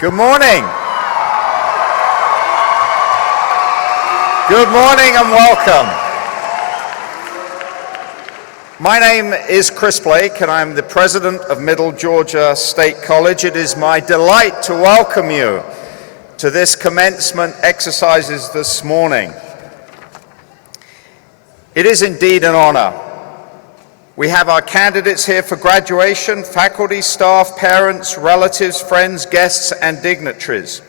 Good morning. Good morning and welcome. My name is Chris Blake and I'm the president of Middle Georgia State College. It is my delight to welcome you to this commencement exercises this morning. It is indeed an honor. We have our candidates here for graduation, faculty, staff, parents, relatives, friends, guests, and dignitaries.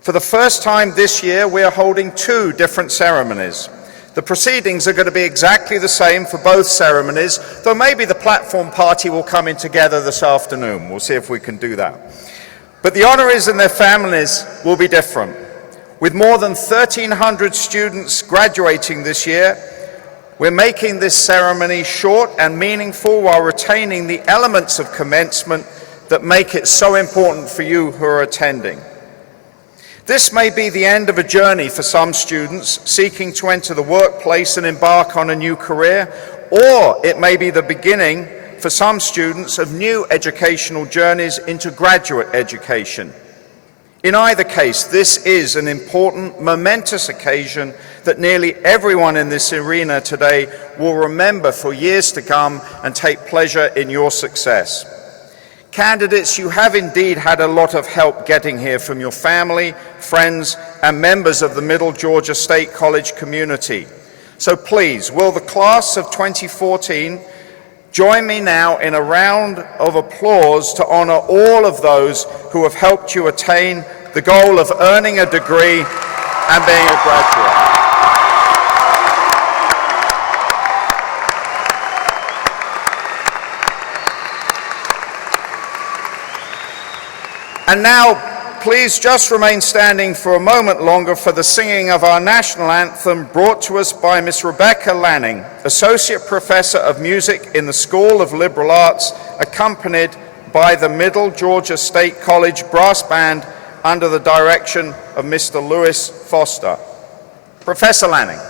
For the first time this year, we are holding two different ceremonies. The proceedings are going to be exactly the same for both ceremonies, though maybe the platform party will come in together this afternoon. We'll see if we can do that. But the honorees and their families will be different. With more than 1,300 students graduating this year, we're making this ceremony short and meaningful while retaining the elements of commencement that make it so important for you who are attending. This may be the end of a journey for some students seeking to enter the workplace and embark on a new career, or it may be the beginning for some students of new educational journeys into graduate education. In either case, this is an important, momentous occasion that nearly everyone in this arena today will remember for years to come and take pleasure in your success. Candidates, you have indeed had a lot of help getting here from your family, friends, and members of the Middle Georgia State College community. So please, will the class of 2014 join me now in a round of applause to honor all of those who have helped you attain the goal of earning a degree and being a graduate. And now, please just remain standing for a moment longer for the singing of our national anthem brought to us by Miss Rebecca Lanning, Associate Professor of Music in the School of Liberal Arts, accompanied by the Middle Georgia State College Brass Band under the direction of Mr. Lewis Foster. Professor Lanning.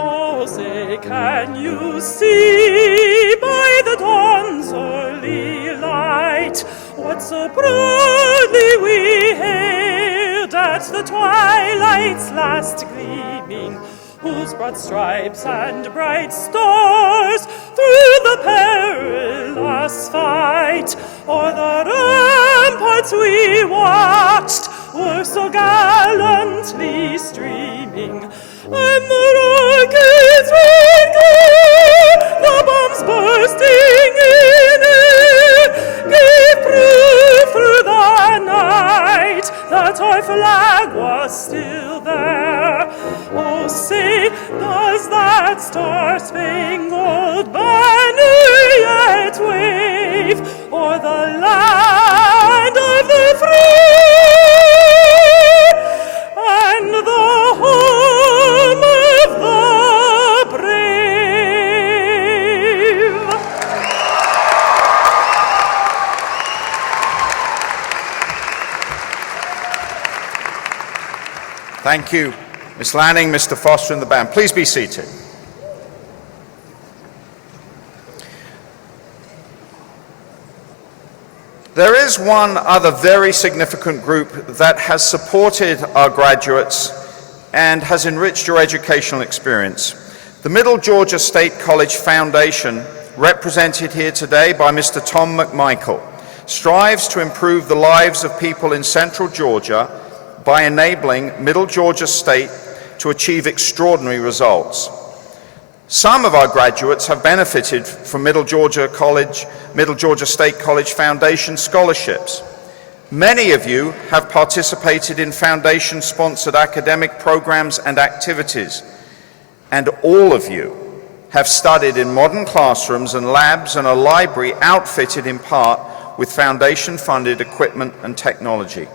Oh, say, can you see by the dawn's early light what so proudly we hailed at the twilight's last gleaming, whose broad stripes and bright stars through the perilous fight o'er the ramparts we watched were so gallantly streaming? And the rockets rang clear, the bombs bursting in air, gave proof through the night that our flag was still there. Oh, say, does that star-spangled banner yet wave o'er the land of the free and the home of the brave? Thank you, Ms. Lanning, Mr. Foster, and the band. Please be seated. There is one other very significant group that has supported our graduates and has enriched your educational experience. The Middle Georgia State College Foundation, represented here today by Mr. Tom McMichael, strives to improve the lives of people in Central Georgia by enabling Middle Georgia State to achieve extraordinary results. Some of our graduates have benefited from Middle Georgia State College Foundation scholarships. Many of you have participated in Foundation-sponsored academic programs and activities, and all of you have studied in modern classrooms and labs and a library outfitted in part with Foundation-funded equipment and technology.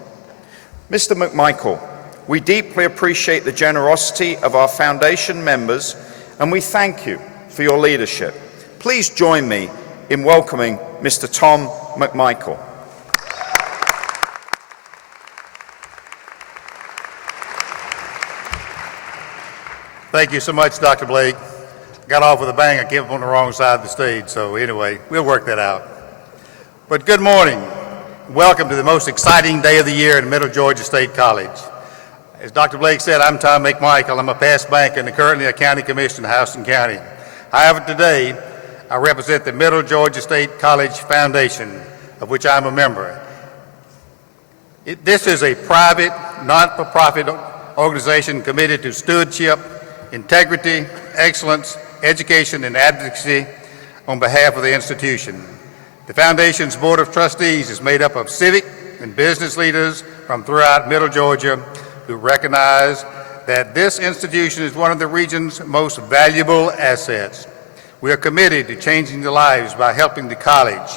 Mr. McMichael, we deeply appreciate the generosity of our Foundation members, and we thank you for your leadership. Please join me in welcoming Mr. Tom McMichael. Thank you so much, Dr. Blake. Got off with a bang. I came up on the wrong side of the stage, so anyway, we'll work that out. But good morning. Welcome to the most exciting day of the year in Middle Georgia State College. As Dr. Blake said, I'm Tom McMichael. I'm a past banker and currently a county commissioner in Houston County. However, today, I represent the Middle Georgia State College Foundation, of which I'm a member. This is a private, not-for-profit organization committed to stewardship, integrity, excellence, education, and advocacy on behalf of the institution. The Foundation's Board of Trustees is made up of civic and business leaders from throughout Middle Georgia who recognize that this institution is one of the region's most valuable assets. We are committed to changing the lives by helping the college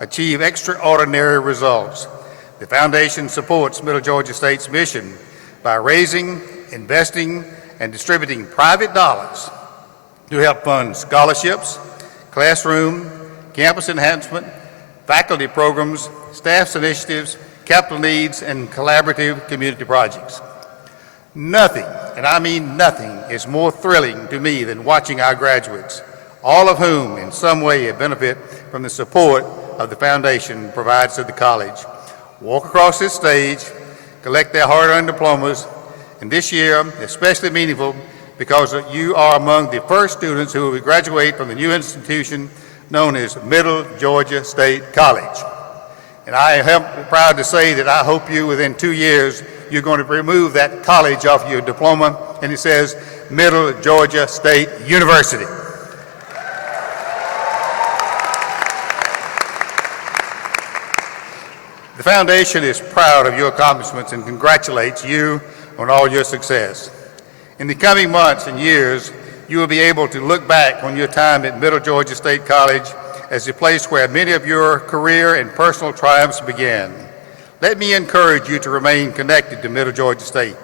achieve extraordinary results. The Foundation supports Middle Georgia State's mission by raising, investing, and distributing private dollars to help fund scholarships, classroom, campus enhancement, faculty programs, staff's initiatives, capital needs, and collaborative community projects. Nothing, and I mean nothing, is more thrilling to me than watching our graduates, all of whom in some way benefit from the support of the Foundation provides to the college, walk across this stage, collect their hard-earned diplomas, and this year especially meaningful because you are among the first students who will graduate from the new institution known as Middle Georgia State College. And I am proud to say that I hope you, within 2 years, you're going to remove that college off your diploma, and it says Middle Georgia State University. The Foundation is proud of your accomplishments and congratulates you on all your success. In the coming months and years, you will be able to look back on your time at Middle Georgia State College as the place where many of your career and personal triumphs began. Let me encourage you to remain connected to Middle Georgia State,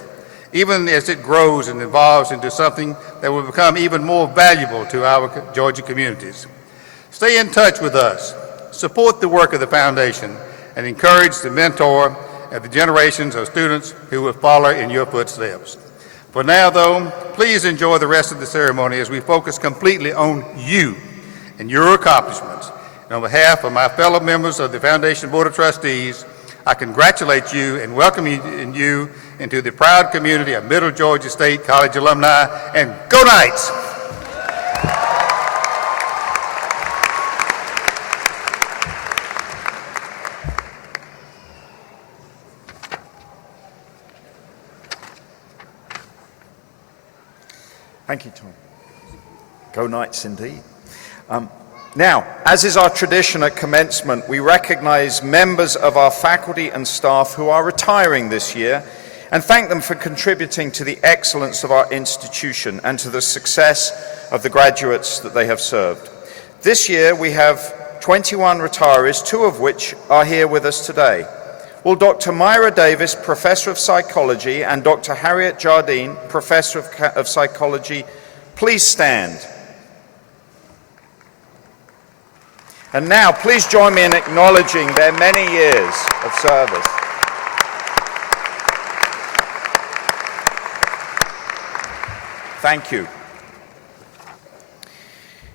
even as it grows and evolves into something that will become even more valuable to our Georgia communities. Stay in touch with us, support the work of the Foundation, and encourage the mentor of the generations of students who will follow in your footsteps. For now, though, please enjoy the rest of the ceremony as we focus completely on you and your accomplishments. And on behalf of my fellow members of the Foundation Board of Trustees, I congratulate you and welcome you into the proud community of Middle Georgia State College alumni, and go Knights! Thank you, Tom. Go Knights indeed. Now, as is our tradition at commencement, we recognize members of our faculty and staff who are retiring this year and thank them for contributing to the excellence of our institution and to the success of the graduates that they have served. This year we have 21 retirees, 2 of which are here with us today. Will Dr. Myra Davis, Professor of Psychology, and Dr. Harriet Jardine, Professor of Psychology, please stand? And now, please join me in acknowledging their many years of service. Thank you.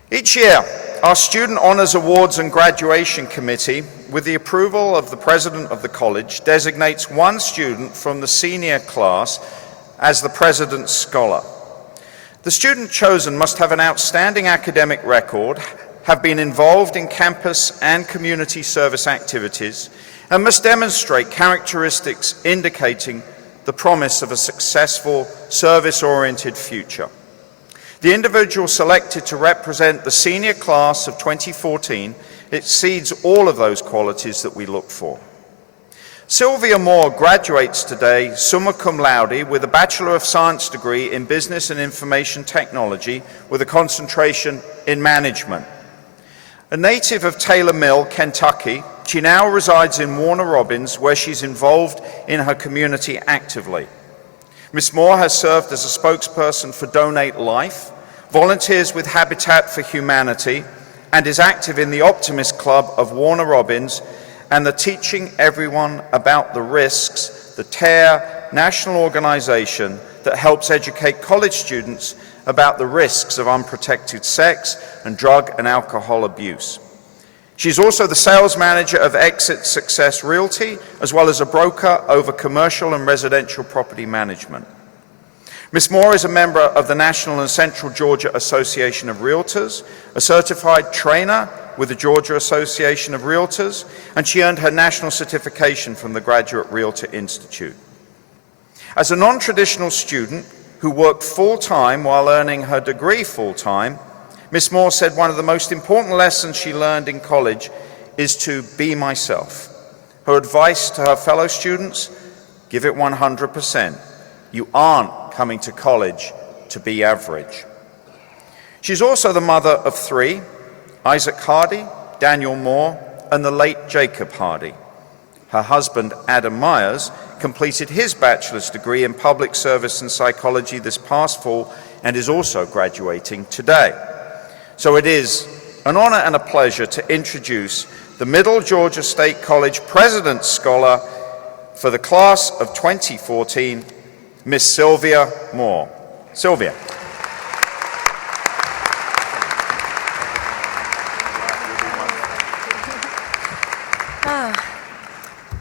Each year, our Student Honors Awards and Graduation Committee, with the approval of the President of the College, designates one student from the senior class as the President's Scholar. The student chosen must have an outstanding academic record, have been involved in campus and community service activities, and must demonstrate characteristics indicating the promise of a successful, service-oriented future. The individual selected to represent the senior class of 2014 exceeds all of those qualities that we look for. Sylvia Moore graduates today summa cum laude with a Bachelor of Science degree in Business and Information Technology with a concentration in management. A native of Taylor Mill, Kentucky, she now resides in Warner Robins, where she's involved in her community actively. Ms. Moore has served as a spokesperson for Donate Life, volunteers with Habitat for Humanity, and is active in the Optimist Club of Warner Robins and the Teaching Everyone About the Risks, the TARE national organization that helps educate college students about the risks of unprotected sex and drug and alcohol abuse. She's also the sales manager of Exit Success Realty, as well as a broker over commercial and residential property management. Ms. Moore is a member of the National and Central Georgia Association of Realtors, a certified trainer with the Georgia Association of Realtors, and she earned her national certification from the Graduate Realtor Institute. As a non-traditional student who worked full-time while earning her degree full-time, Ms. Moore said one of the most important lessons she learned in college is to be myself. Her advice to her fellow students, give it 100%. You aren't coming to college to be average. She's also the mother of 3, Isaac Hardy, Daniel Moore, and the late Jacob Hardy. Her husband, Adam Myers, completed his bachelor's degree in public service and psychology this past fall and is also graduating today. So it is an honor and a pleasure to introduce the Middle Georgia State College President's Scholar for the class of 2014, Miss Sylvia Moore. Sylvia.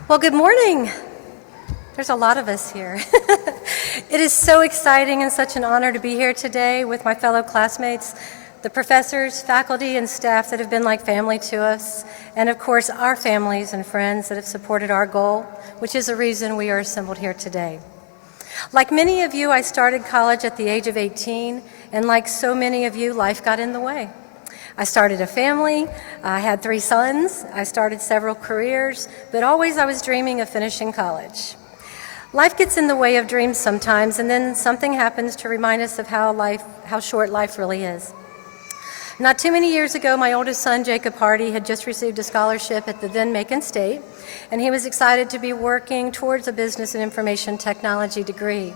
Well, good morning. There's a lot of us here. It is so exciting and such an honor to be here today with my fellow classmates, the professors, faculty, and staff that have been like family to us, and of course our families and friends that have supported our goal, which is the reason we are assembled here today. Like many of you, I started college at the age of 18, and like so many of you, life got in the way. I started a family, I had 3 sons, I started several careers, but always I was dreaming of finishing college. Life gets in the way of dreams sometimes, and then something happens to remind us of how short life really is. Not too many years ago, my oldest son, Jacob Hardy, had just received a scholarship at the then Macon State, and he was excited to be working towards a business and information technology degree.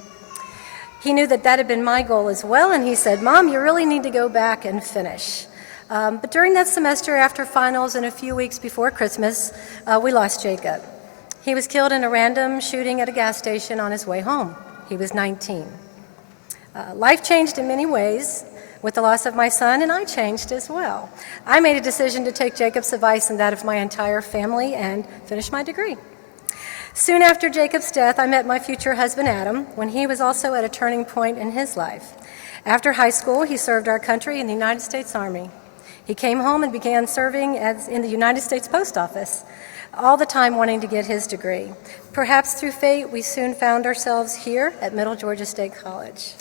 He knew that that had been my goal as well, and he said, "Mom, you really need to go back and finish." But during that semester, after finals and a few weeks before Christmas, we lost Jacob. He was killed in a random shooting at a gas station on his way home. He was 19. Life changed in many ways with the loss of my son, and I changed as well. I made a decision to take Jacob's advice and that of my entire family and finish my degree. Soon after Jacob's death, I met my future husband, Adam, when he was also at a turning point in his life. After high school, he served our country in the United States Army. He came home and began serving in the United States Post Office, all the time wanting to get his degree. Perhaps through fate, we soon found ourselves here at Middle Georgia State College.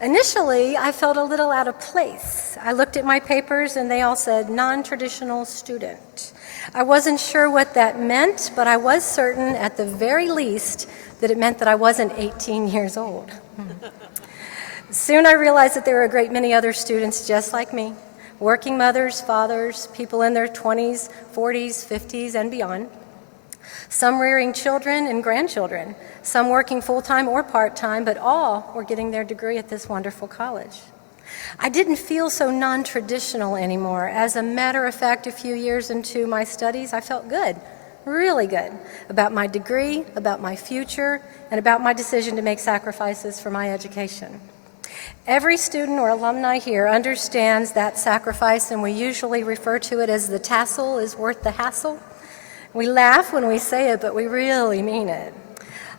Initially, I felt a little out of place. I looked at my papers and they all said non-traditional student. I wasn't sure what that meant, but I was certain at the very least that it meant that I wasn't 18 years old. Soon I realized that there were a great many other students just like me, working mothers, fathers, people in their 20s, 40s, 50s, and beyond. Some rearing children and grandchildren, some working full-time or part-time, but all were getting their degree at this wonderful college. I didn't feel so non-traditional anymore. As a matter of fact, a few years into my studies, I felt good, really good, about my degree, about my future, and about my decision to make sacrifices for my education. Every student or alumni here understands that sacrifice, and we usually refer to it as the tassel is worth the hassle. We laugh when we say it, but we really mean it.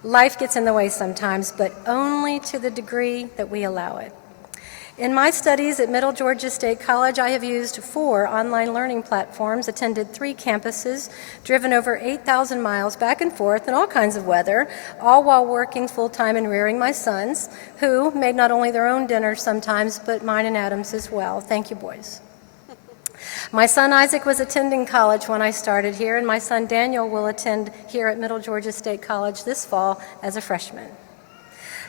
Life gets in the way sometimes, but only to the degree that we allow it. In my studies at Middle Georgia State College, I have used 4 online learning platforms, attended 3 campuses, driven over 8,000 miles back and forth in all kinds of weather, all while working full-time and rearing my sons, who made not only their own dinners sometimes, but mine and Adam's as well. Thank you, boys. My son Isaac was attending college when I started here, and my son Daniel will attend here at Middle Georgia State College this fall as a freshman.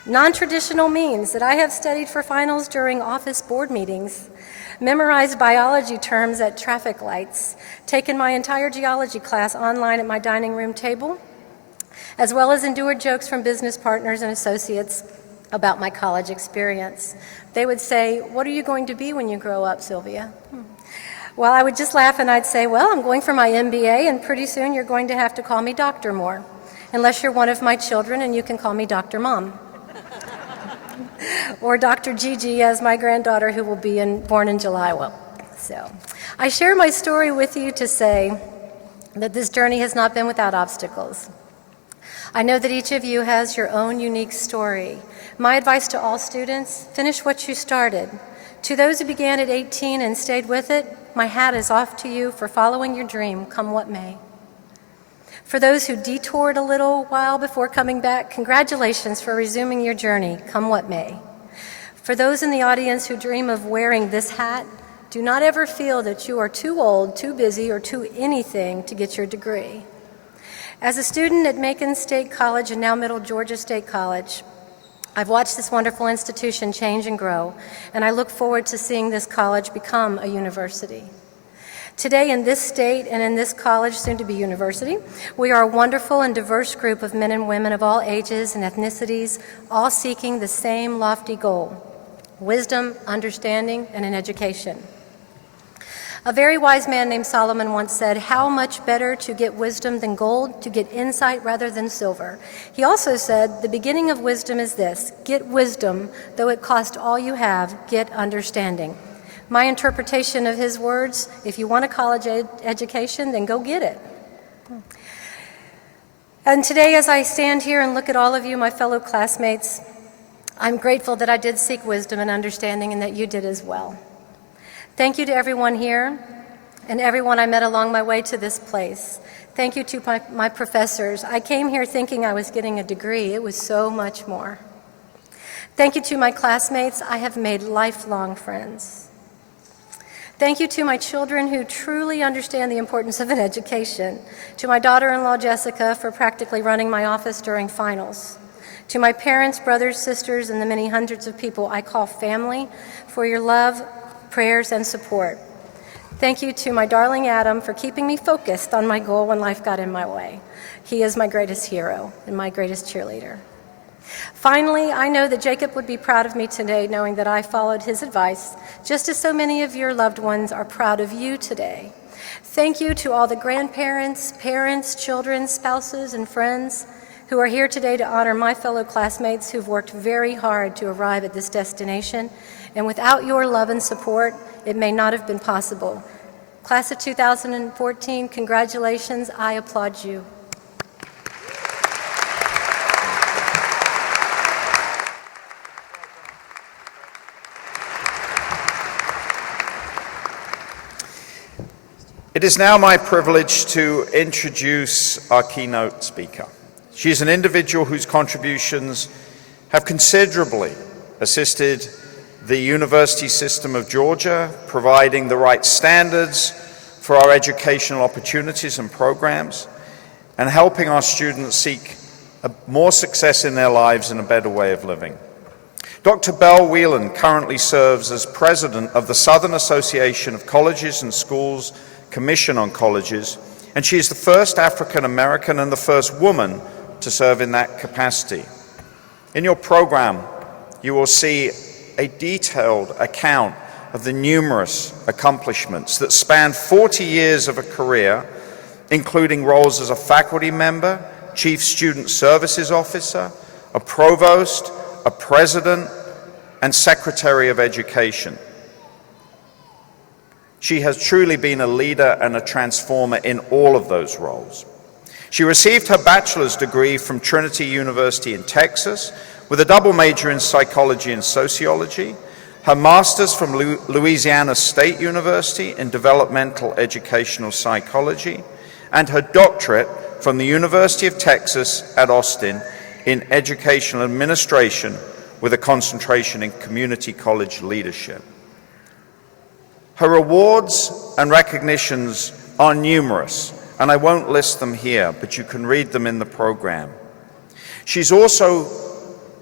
Non-traditional means that I have studied for finals during office board meetings, memorized biology terms at traffic lights, taken my entire geology class online at my dining room table, as well as endured jokes from business partners and associates about my college experience. They would say, "What are you going to be when you grow up, Sylvia?" Well, I would just laugh and I'd say, "Well, I'm going for my MBA, and pretty soon you're going to have to call me Dr. Moore, unless you're one of my children and you can call me Dr. Mom." or Dr. Gigi as my granddaughter who will be born in July. So I share my story with you to say that this journey has not been without obstacles. I know that each of you has your own unique story. My advice to all students, finish what you started. To those who began at 18 and stayed with it, my hat is off to you for following your dream, come what may. For those who detoured a little while before coming back, congratulations for resuming your journey, come what may. For those in the audience who dream of wearing this hat, do not ever feel that you are too old, too busy, or too anything to get your degree. As a student at Macon State College and now Middle Georgia State College, I've watched this wonderful institution change and grow, and I look forward to seeing this college become a university. Today in this state and in this college, soon to be university, we are a wonderful and diverse group of men and women of all ages and ethnicities, all seeking the same lofty goal: wisdom, understanding, and an education. A very wise man named Solomon once said, "How much better to get wisdom than gold, to get insight rather than silver." He also said, "The beginning of wisdom is this: get wisdom, though it cost all you have, get understanding." My interpretation of his words, if you want a college education, then go get it. And today, as I stand here and look at all of you, my fellow classmates, I'm grateful that I did seek wisdom and understanding and that you did as well. Thank you to everyone here and everyone I met along my way to this place. Thank you to my professors. I came here thinking I was getting a degree. It was so much more. Thank you to my classmates. I have made lifelong friends. Thank you to my children who truly understand the importance of an education. To my daughter-in-law, Jessica, for practically running my office during finals. To my parents, brothers, sisters, and the many hundreds of people I call family for your love, prayers, and support. Thank you to my darling Adam for keeping me focused on my goal when life got in my way. He is my greatest hero and my greatest cheerleader. Finally, I know that Jacob would be proud of me today knowing that I followed his advice, just as so many of your loved ones are proud of you today. Thank you to all the grandparents, parents, children, spouses, and friends who are here today to honor my fellow classmates who've worked very hard to arrive at this destination. And without your love and support, it may not have been possible. Class of 2014, congratulations. I applaud you. It is now my privilege to introduce our keynote speaker. She is an individual whose contributions have considerably assisted the university system of Georgia, providing the right standards for our educational opportunities and programs, and helping our students seek more success in their lives and a better way of living. Dr. Belle Whelan currently serves as president of the Southern Association of Colleges and Schools Commission on Colleges, and she is the first African American and the first woman to serve in that capacity. In your program, you will see a detailed account of the numerous accomplishments that span 40 years of a career, including roles as a faculty member, chief student services officer, a provost, a president, and secretary of education. She has truly been a leader and a transformer in all of those roles. She received her bachelor's degree from Trinity University in Texas with a double major in psychology and sociology, her master's from Louisiana State University in developmental educational psychology, and her doctorate from the University of Texas at Austin in educational administration with a concentration in community college leadership. Her awards and recognitions are numerous, and I won't list them here, but you can read them in the program. She's also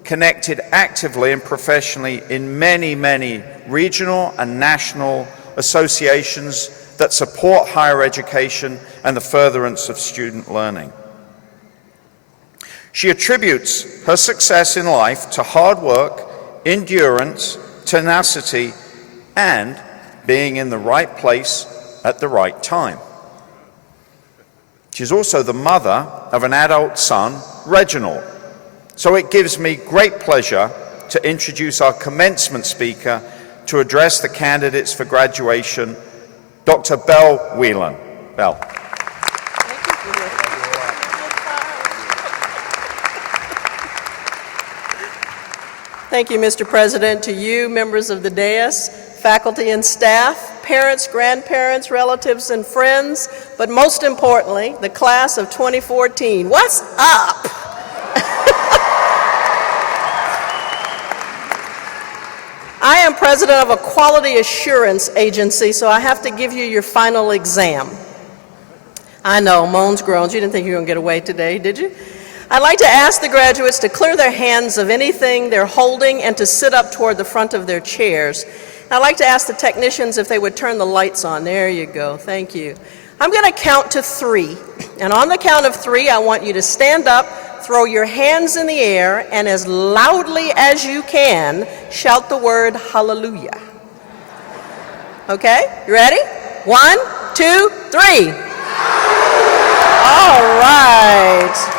connected actively and professionally in many, many regional and national associations that support higher education and the furtherance of student learning. She attributes her success in life to hard work, endurance, tenacity, and being in the right place at the right time. She's also the mother of an adult son, Reginald. So it gives me great pleasure to introduce our commencement speaker to address the candidates for graduation, Dr. Belle Whelan. Belle. Thank you, Mr. President, to you, members of the dais, faculty and staff, parents, grandparents, relatives, and friends, but most importantly, the class of 2014. What's up? I am president of a quality assurance agency, so I have to give you your final exam. I know, moans, groans. You didn't think you were going to get away today, did you? I'd like to ask the graduates to clear their hands of anything they're holding and to sit up toward the front of their chairs. I'd like to ask the technicians if they would turn the lights on. There you go. Thank you. I'm going to count to 3. And on the count of 3, I want you to stand up, throw your hands in the air, and as loudly as you can, shout the word hallelujah. Okay? You ready? 1, 2, 3. All right.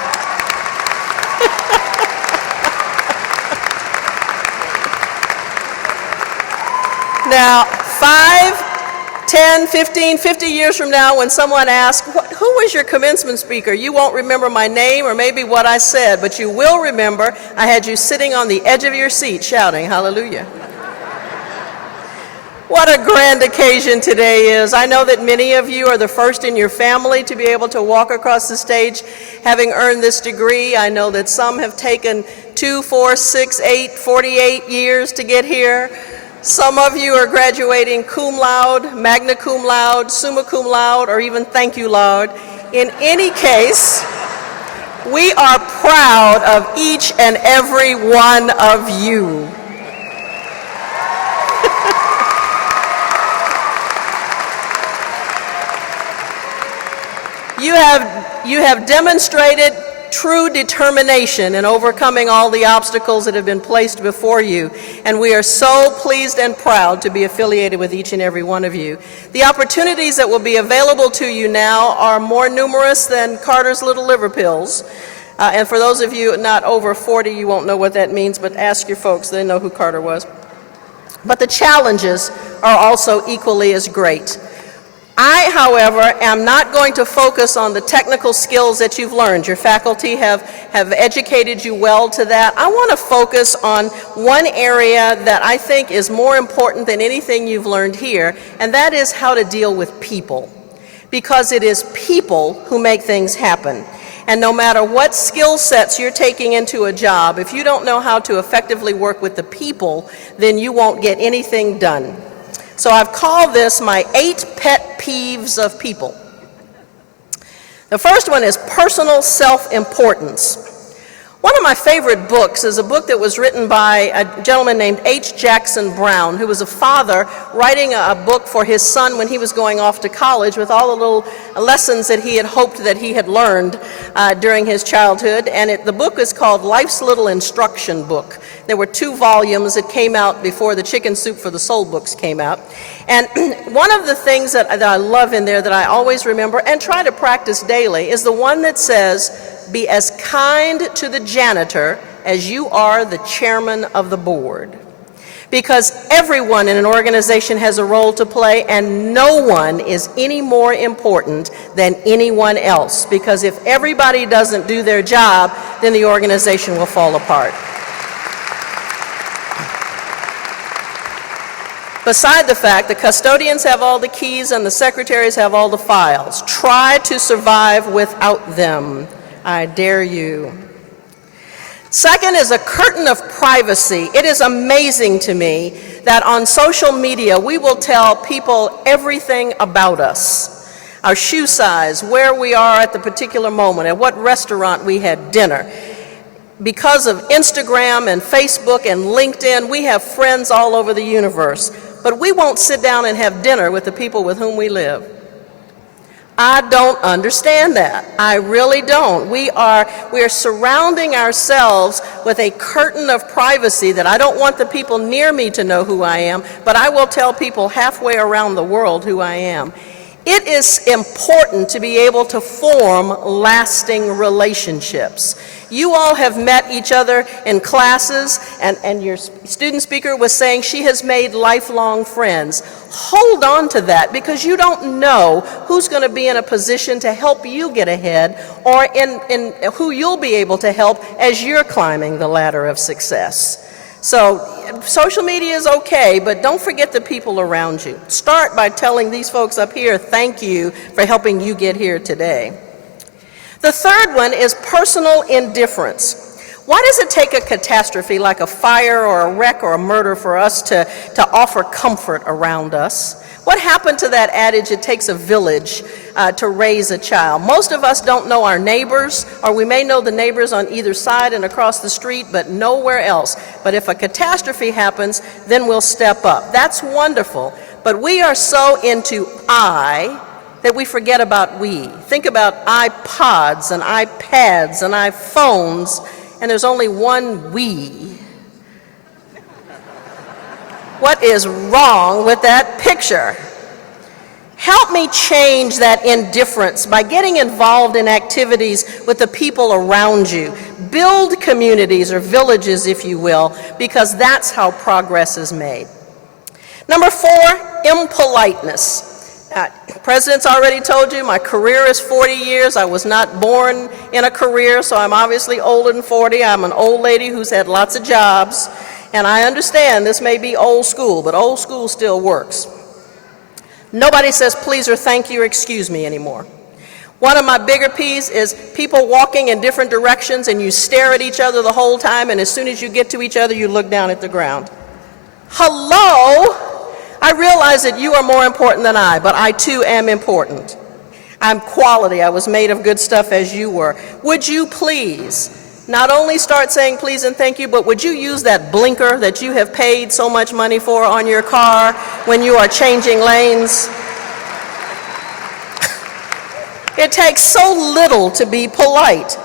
Now, 5, 10, 15, 50 years from now, when someone asks, who was your commencement speaker? You won't remember my name or maybe what I said, but you will remember I had you sitting on the edge of your seat shouting hallelujah. What a grand occasion today is. I know that many of you are the first in your family to be able to walk across the stage having earned this degree. I know that some have taken 2, 4, 6, 8, 48 years to get here. Some of you are graduating cum laude, magna cum laude, summa cum laude, or even thank you laude. In any case, we are proud of each and every one of you. You have demonstrated true determination in overcoming all the obstacles that have been placed before you, and we are so pleased and proud to be affiliated with each and every one of you. The opportunities that will be available to you now are more numerous than Carter's little liver pills. And for those of you not over 40, you won't know what that means, but ask your folks, they know who Carter was. But the challenges are also equally as great. I, however, am not going to focus on the technical skills that you've learned. Your faculty have educated you well to that. I want to focus on one area that I think is more important than anything you've learned here, and that is how to deal with people. Because it is people who make things happen. And no matter what skill sets you're taking into a job, if you don't know how to effectively work with the people, then you won't get anything done. So I've called this my 8 pet peeves of people. The first one is personal self-importance. One of my favorite books is a book that was written by a gentleman named H. Jackson Brown, who was a father writing a book for his son when he was going off to college with all the little lessons that he had hoped that he had learned during his childhood. And the book is called Life's Little Instruction Book. There were 2 volumes that came out before the Chicken Soup for the Soul books came out. And one of the things that I love in there that I always remember and try to practice daily is the one that says, be as kind to the janitor as you are the chairman of the board. Because everyone in an organization has a role to play, and no one is any more important than anyone else. Because if everybody doesn't do their job, then the organization will fall apart. Beside the fact, the custodians have all the keys and the secretaries have all the files. Try to survive without them. I dare you. Second is a curtain of privacy. It is amazing to me that on social media we will tell people everything about us. Our shoe size, where we are at the particular moment, at what restaurant we had dinner. Because of Instagram and Facebook and LinkedIn, we have friends all over the universe. But we won't sit down and have dinner with the people with whom we live. I don't understand that. I really don't. We are surrounding ourselves with a curtain of privacy that I don't want the people near me to know who I am, but I will tell people halfway around the world who I am. It is important to be able to form lasting relationships. You all have met each other in classes, and your student speaker was saying she has made lifelong friends. Hold on to that, because you don't know who's going to be in a position to help you get ahead, or in who you'll be able to help as you're climbing the ladder of success. So social media is okay, but don't forget the people around you. Start by telling these folks up here, thank you for helping you get here today. The third one is personal indifference. Why does it take a catastrophe like a fire or a wreck or a murder for us to offer comfort around us? What happened to that adage, it takes a village to raise a child? Most of us don't know our neighbors, or we may know the neighbors on either side and across the street, but nowhere else. But if a catastrophe happens, then we'll step up. That's wonderful. But we are so into I that we forget about we. Think about iPods and iPads and iPhones, and there's only one we. What is wrong with that picture? Help me change that indifference by getting involved in activities with the people around you. Build communities or villages, if you will, because that's how progress is made. Number 4, impoliteness. President's already told you my career is 40 years. I was not born in a career, so I'm obviously older than 40. I'm an old lady who's had lots of jobs. And I understand this may be old school, but old school still works. Nobody says please or thank you or excuse me anymore. One of my bigger peeves is people walking in different directions and you stare at each other the whole time, and as soon as you get to each other, you look down at the ground. Hello? I realize that you are more important than I, but I too am important. I'm quality. I was made of good stuff as you were. Would you please not only start saying please and thank you, but would you use that blinker that you have paid so much money for on your car when you are changing lanes? It takes so little to be polite.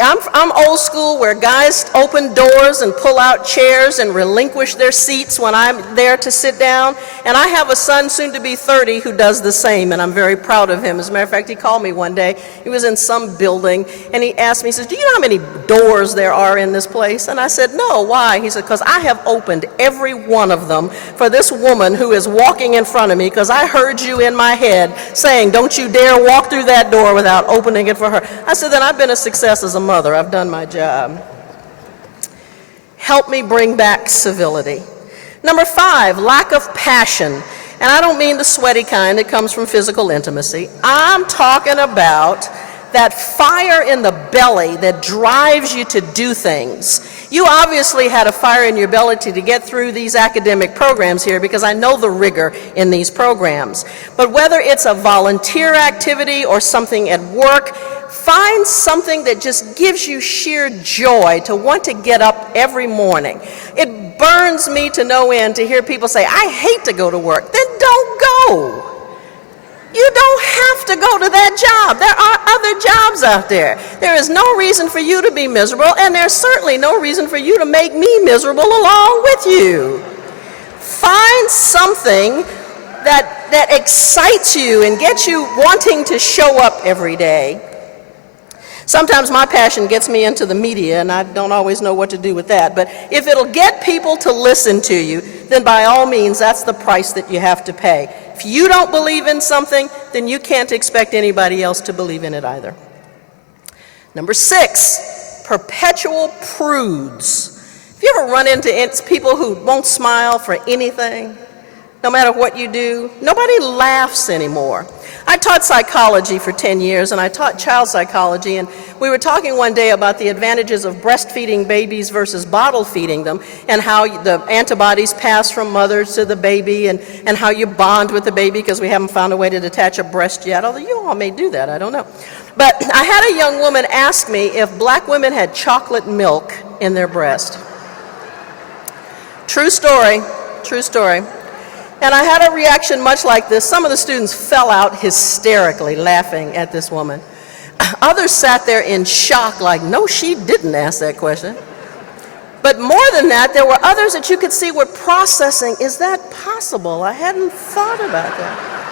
I'm old school, where guys open doors and pull out chairs and relinquish their seats when I'm there to sit down. And I have a son, soon to be 30, who does the same, and I'm very proud of him. As a matter of fact, he called me one day. He was in some building, and he asked me, he says, do you know how many doors there are in this place? And I said, no, why? He said, because I have opened every one of them for this woman who is walking in front of me, because I heard you in my head saying, don't you dare walk through that door without opening it for her. I said, then I've been a success as a mother. I've done my job. Help me bring back civility. Number 5, lack of passion. And I don't mean the sweaty kind that comes from physical intimacy. I'm talking about that fire in the belly that drives you to do things. You obviously had a fire in your belly to get through these academic programs here, because I know the rigor in these programs. But whether it's a volunteer activity or something at work, find something that just gives you sheer joy to want to get up every morning. It burns me to no end to hear people say, I hate to go to work. Then don't go. You don't have to go to that job. There are other jobs out there. There is no reason for you to be miserable, and there's certainly no reason for you to make me miserable along with you. Find something that excites you and gets you wanting to show up every day. Sometimes my passion gets me into the media, and I don't always know what to do with that. But if it'll get people to listen to you, then by all means, that's the price that you have to pay. If you don't believe in something, then you can't expect anybody else to believe in it either. Number 6, perpetual prudes. Have you ever run into people who won't smile for anything, no matter what you do? Nobody laughs anymore. I taught psychology for 10 years, and I taught child psychology, and we were talking one day about the advantages of breastfeeding babies versus bottle feeding them, and how the antibodies pass from mother to the baby, and how you bond with the baby, because we haven't found a way to detach a breast yet, although you all may do that, I don't know. But I had a young woman ask me if black women had chocolate milk in their breast. True story, true story. And I had a reaction much like this. Some of the students fell out hysterically laughing at this woman. Others sat there in shock, like, no, she didn't ask that question. But more than that, there were others that you could see were processing, is that possible? I hadn't thought about that.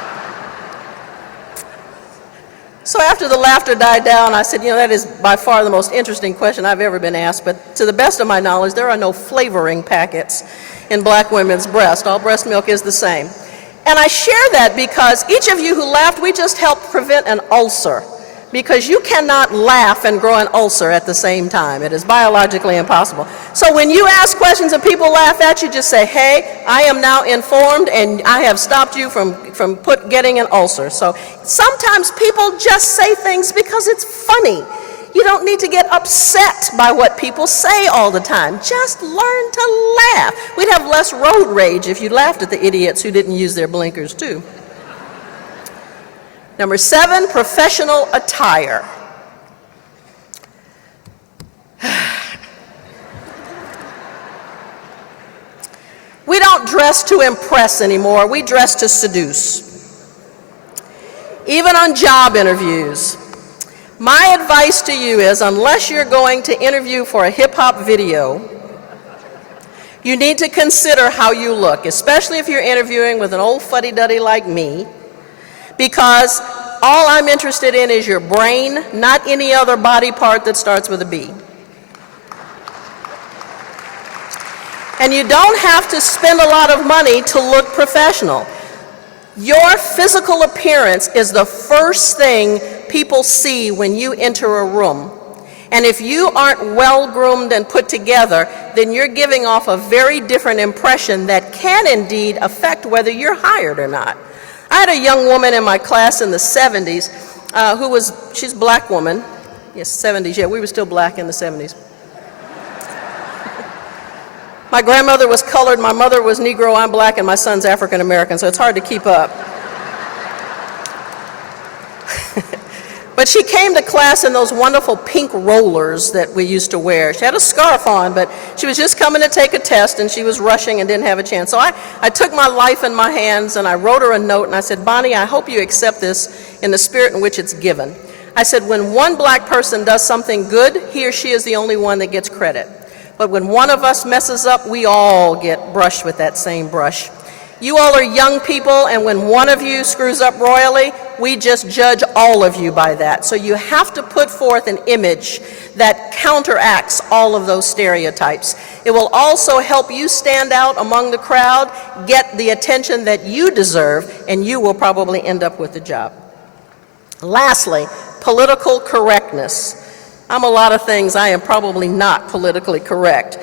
So after the laughter died down, I said, you know, that is by far the most interesting question I've ever been asked, but to the best of my knowledge, there are no flavoring packets in black women's breast. All breast milk is the same. And I share that because each of you who laughed, we just helped prevent an ulcer. Because you cannot laugh and grow an ulcer at the same time. It is biologically impossible. So when you ask questions and people laugh at you, just say, hey, I am now informed and I have stopped you from getting an ulcer. So sometimes people just say things because it's funny. You don't need to get upset by what people say all the time. Just learn to laugh. We'd have less road rage if you laughed at the idiots who didn't use their blinkers too. Number 7, professional attire. We don't dress to impress anymore, we dress to seduce. Even on job interviews. My advice to you is, unless you're going to interview for a hip-hop video, you need to consider how you look, especially if you're interviewing with an old fuddy-duddy like me, because all I'm interested in is your brain, not any other body part that starts with a B. And you don't have to spend a lot of money to look professional. Your physical appearance is the first thing people see when you enter a room. And if you aren't well-groomed and put together, then you're giving off a very different impression that can indeed affect whether you're hired or not. I had a young woman in my class in the 70s she's a black woman. Yes, 70s, yeah, we were still black in the 70s. My grandmother was colored, my mother was Negro, I'm black, and my son's African American, so it's hard to keep up. But she came to class in those wonderful pink rollers that we used to wear. She had a scarf on, but she was just coming to take a test, and she was rushing and didn't have a chance. So I took my life in my hands, and I wrote her a note, and I said, Bonnie, I hope you accept this in the spirit in which it's given. I said, when one black person does something good, he or she is the only one that gets credit. But when one of us messes up, we all get brushed with that same brush. You all are young people, and when one of you screws up royally, we just judge all of you by that. So you have to put forth an image that counteracts all of those stereotypes. It will also help you stand out among the crowd, get the attention that you deserve, and you will probably end up with the job. Lastly, political correctness. I'm a lot of things. I am probably not politically correct.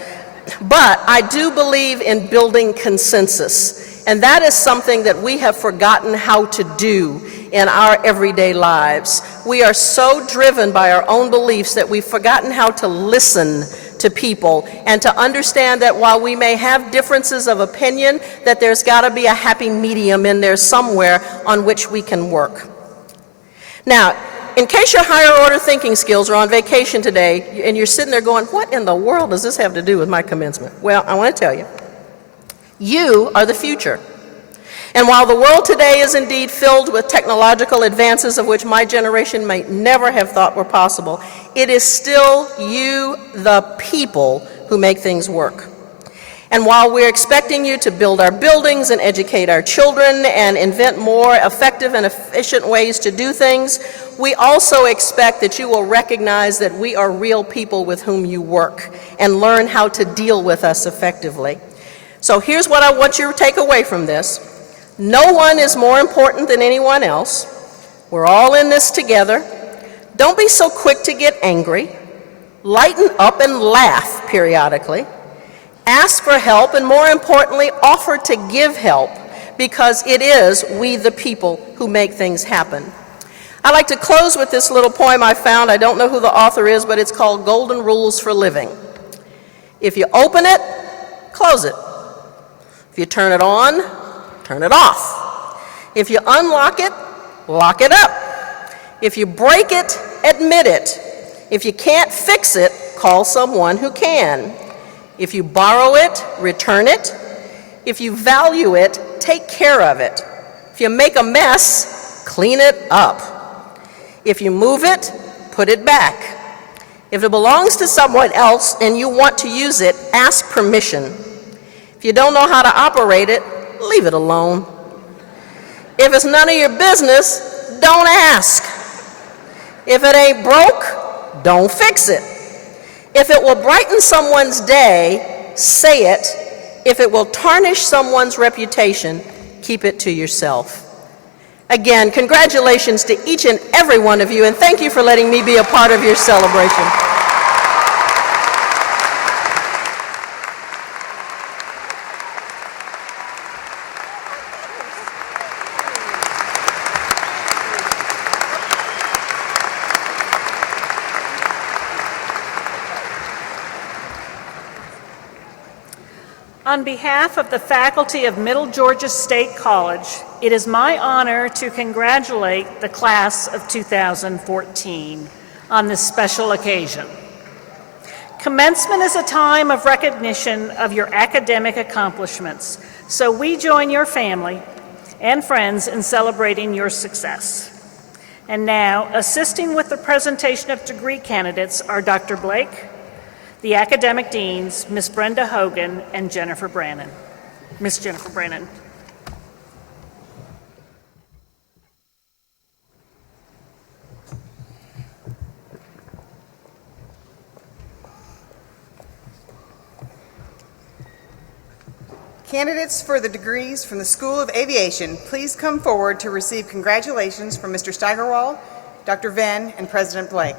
But I do believe in building consensus. And that is something that we have forgotten how to do in our everyday lives. We are so driven by our own beliefs that we've forgotten how to listen to people and to understand that while we may have differences of opinion, that there's got to be a happy medium in there somewhere on which we can work. Now, in case your higher order thinking skills are on vacation today and you're sitting there going, what in the world does this have to do with my commencement? Well, I want to tell you, you are the future. And while the world today is indeed filled with technological advances of which my generation might never have thought were possible, it is still you, the people, who make things work. And while we're expecting you to build our buildings and educate our children and invent more effective and efficient ways to do things, we also expect that you will recognize that we are real people with whom you work and learn how to deal with us effectively. So here's what I want you to take away from this. No one is more important than anyone else. We're all in this together. Don't be so quick to get angry. Lighten up and laugh periodically. Ask for help, and more importantly, offer to give help, because it is we the people who make things happen. I like to close with this little poem I found. I don't know who the author is, but it's called Golden Rules for Living. If you open it, close it. If you turn it on, turn it off. If you unlock it, lock it up. If you break it, admit it. If you can't fix it, call someone who can. If you borrow it, return it. If you value it, take care of it. If you make a mess, clean it up. If you move it, put it back. If it belongs to someone else and you want to use it, ask permission. If you don't know how to operate it, leave it alone. If it's none of your business, don't ask. If it ain't broke, don't fix it. If it will brighten someone's day, say it. If it will tarnish someone's reputation, keep it to yourself. Again, congratulations to each and every one of you, and thank you for letting me be a part of your celebration. On behalf of the faculty of Middle Georgia State College, it is my honor to congratulate the class of 2014 on this special occasion. Commencement is a time of recognition of your academic accomplishments, so we join your family and friends in celebrating your success. And now, assisting with the presentation of degree candidates are Dr. Blake, the academic deans, Ms. Brenda Hogan and Jennifer Brannon. Ms. Jennifer Brannon. Candidates for the degrees from the School of Aviation, please come forward to receive congratulations from Mr. Steigerwald, Dr. Venn, and President Blake.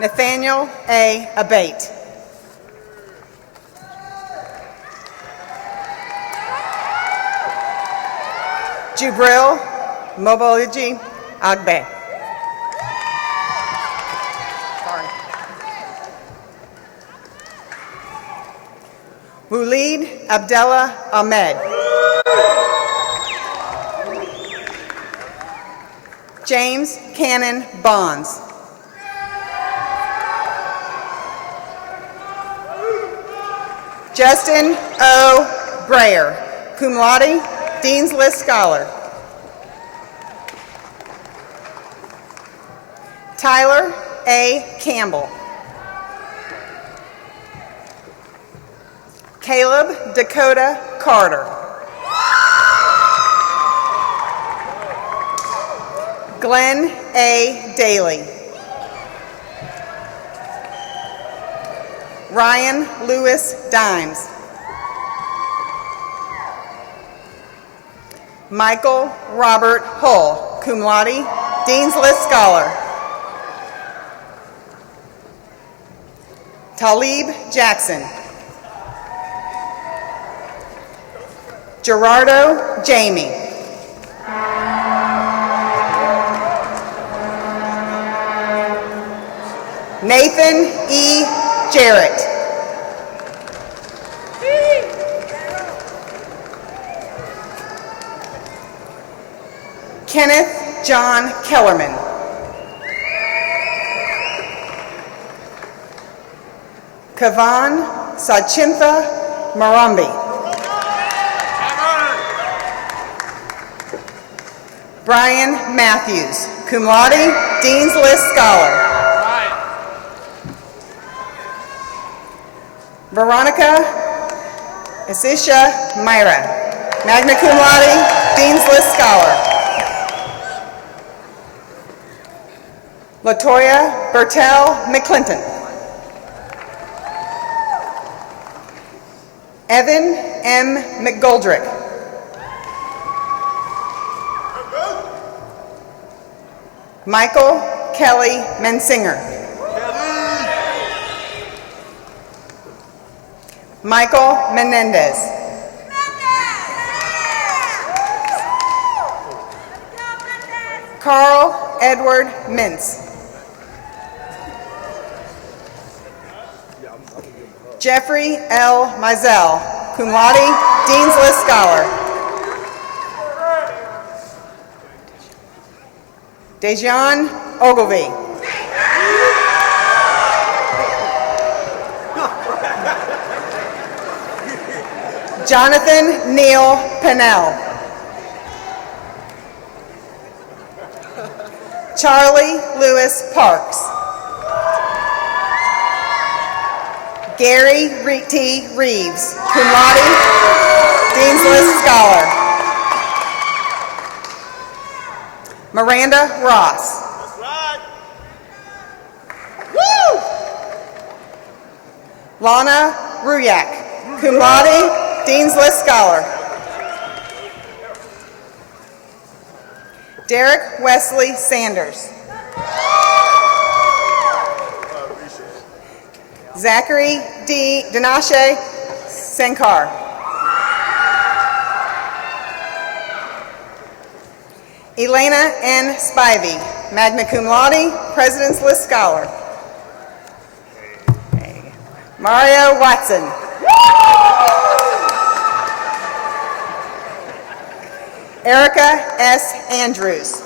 Nathaniel A. Abate. Jubril Moboliji Agbe. Wulid Abdallah Ahmed. James Cannon Bonds. Justin O. Breyer, cum laude, Dean's List Scholar. Tyler A. Campbell. Caleb Dakota Carter. Glenn A. Daly. Ryan Lewis Dimes. Michael Robert Hull, cum laude, Dean's List Scholar. Talib Jackson. Gerardo Jamie. Nathan E. Jarrett. Kenneth John Kellerman. Kavan Sachintha Marambi. Brian Matthews, cum laude, Dean's List Scholar. Veronica Isisha Myra, magna cum laude, Dean's List Scholar. Latoya Bertel McClinton. Evan M. McGoldrick. Michael Kelly Mensinger. Michael Menendez. Carl Edward Mintz. Jeffrey L. Mizell, cum laude, Dean's List Scholar. Dejan Ogilvy. Jonathan Neal Pennell. Charlie Lewis Parks. Gary T. Reeves, cum laude, Dean's List Scholar. Miranda Ross. That's right. Woo! Lana Ruyak, cum laude, Dean's List Scholar. Derek Wesley Sanders. Zachary D. Dinashe Sankar. Elena N. Spivey, magna cum laude, President's List Scholar. Mario Watson. Erica S. Andrews.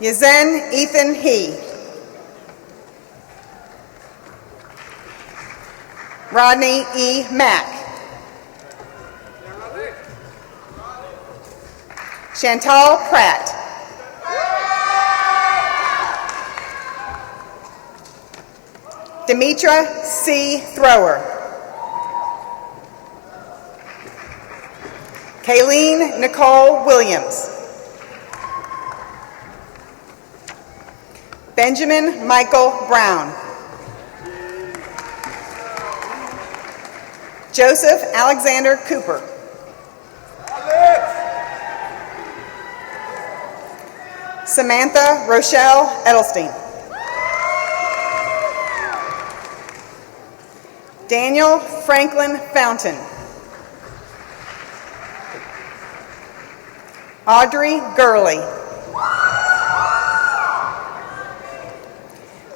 Yazen Ethan He. Rodney E. Mack. Chantal Pratt. Demetra C. Thrower. Kayleen Nicole Williams. Benjamin Michael Brown. Joseph Alexander Cooper. Samantha Rochelle Edelstein. Daniel Franklin Fountain. Audrey Gurley.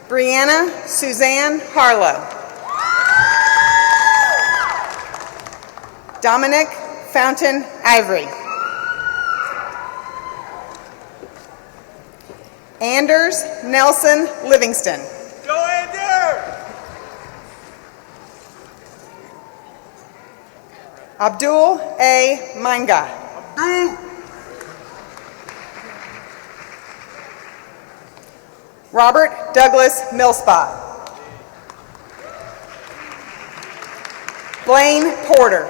Brianna Suzanne Harlow. Dominic Fountain Ivory. Anders Nelson Livingston. Go Ander! Abdul A. Manga. Robert Douglas Millspot. Blaine Porter.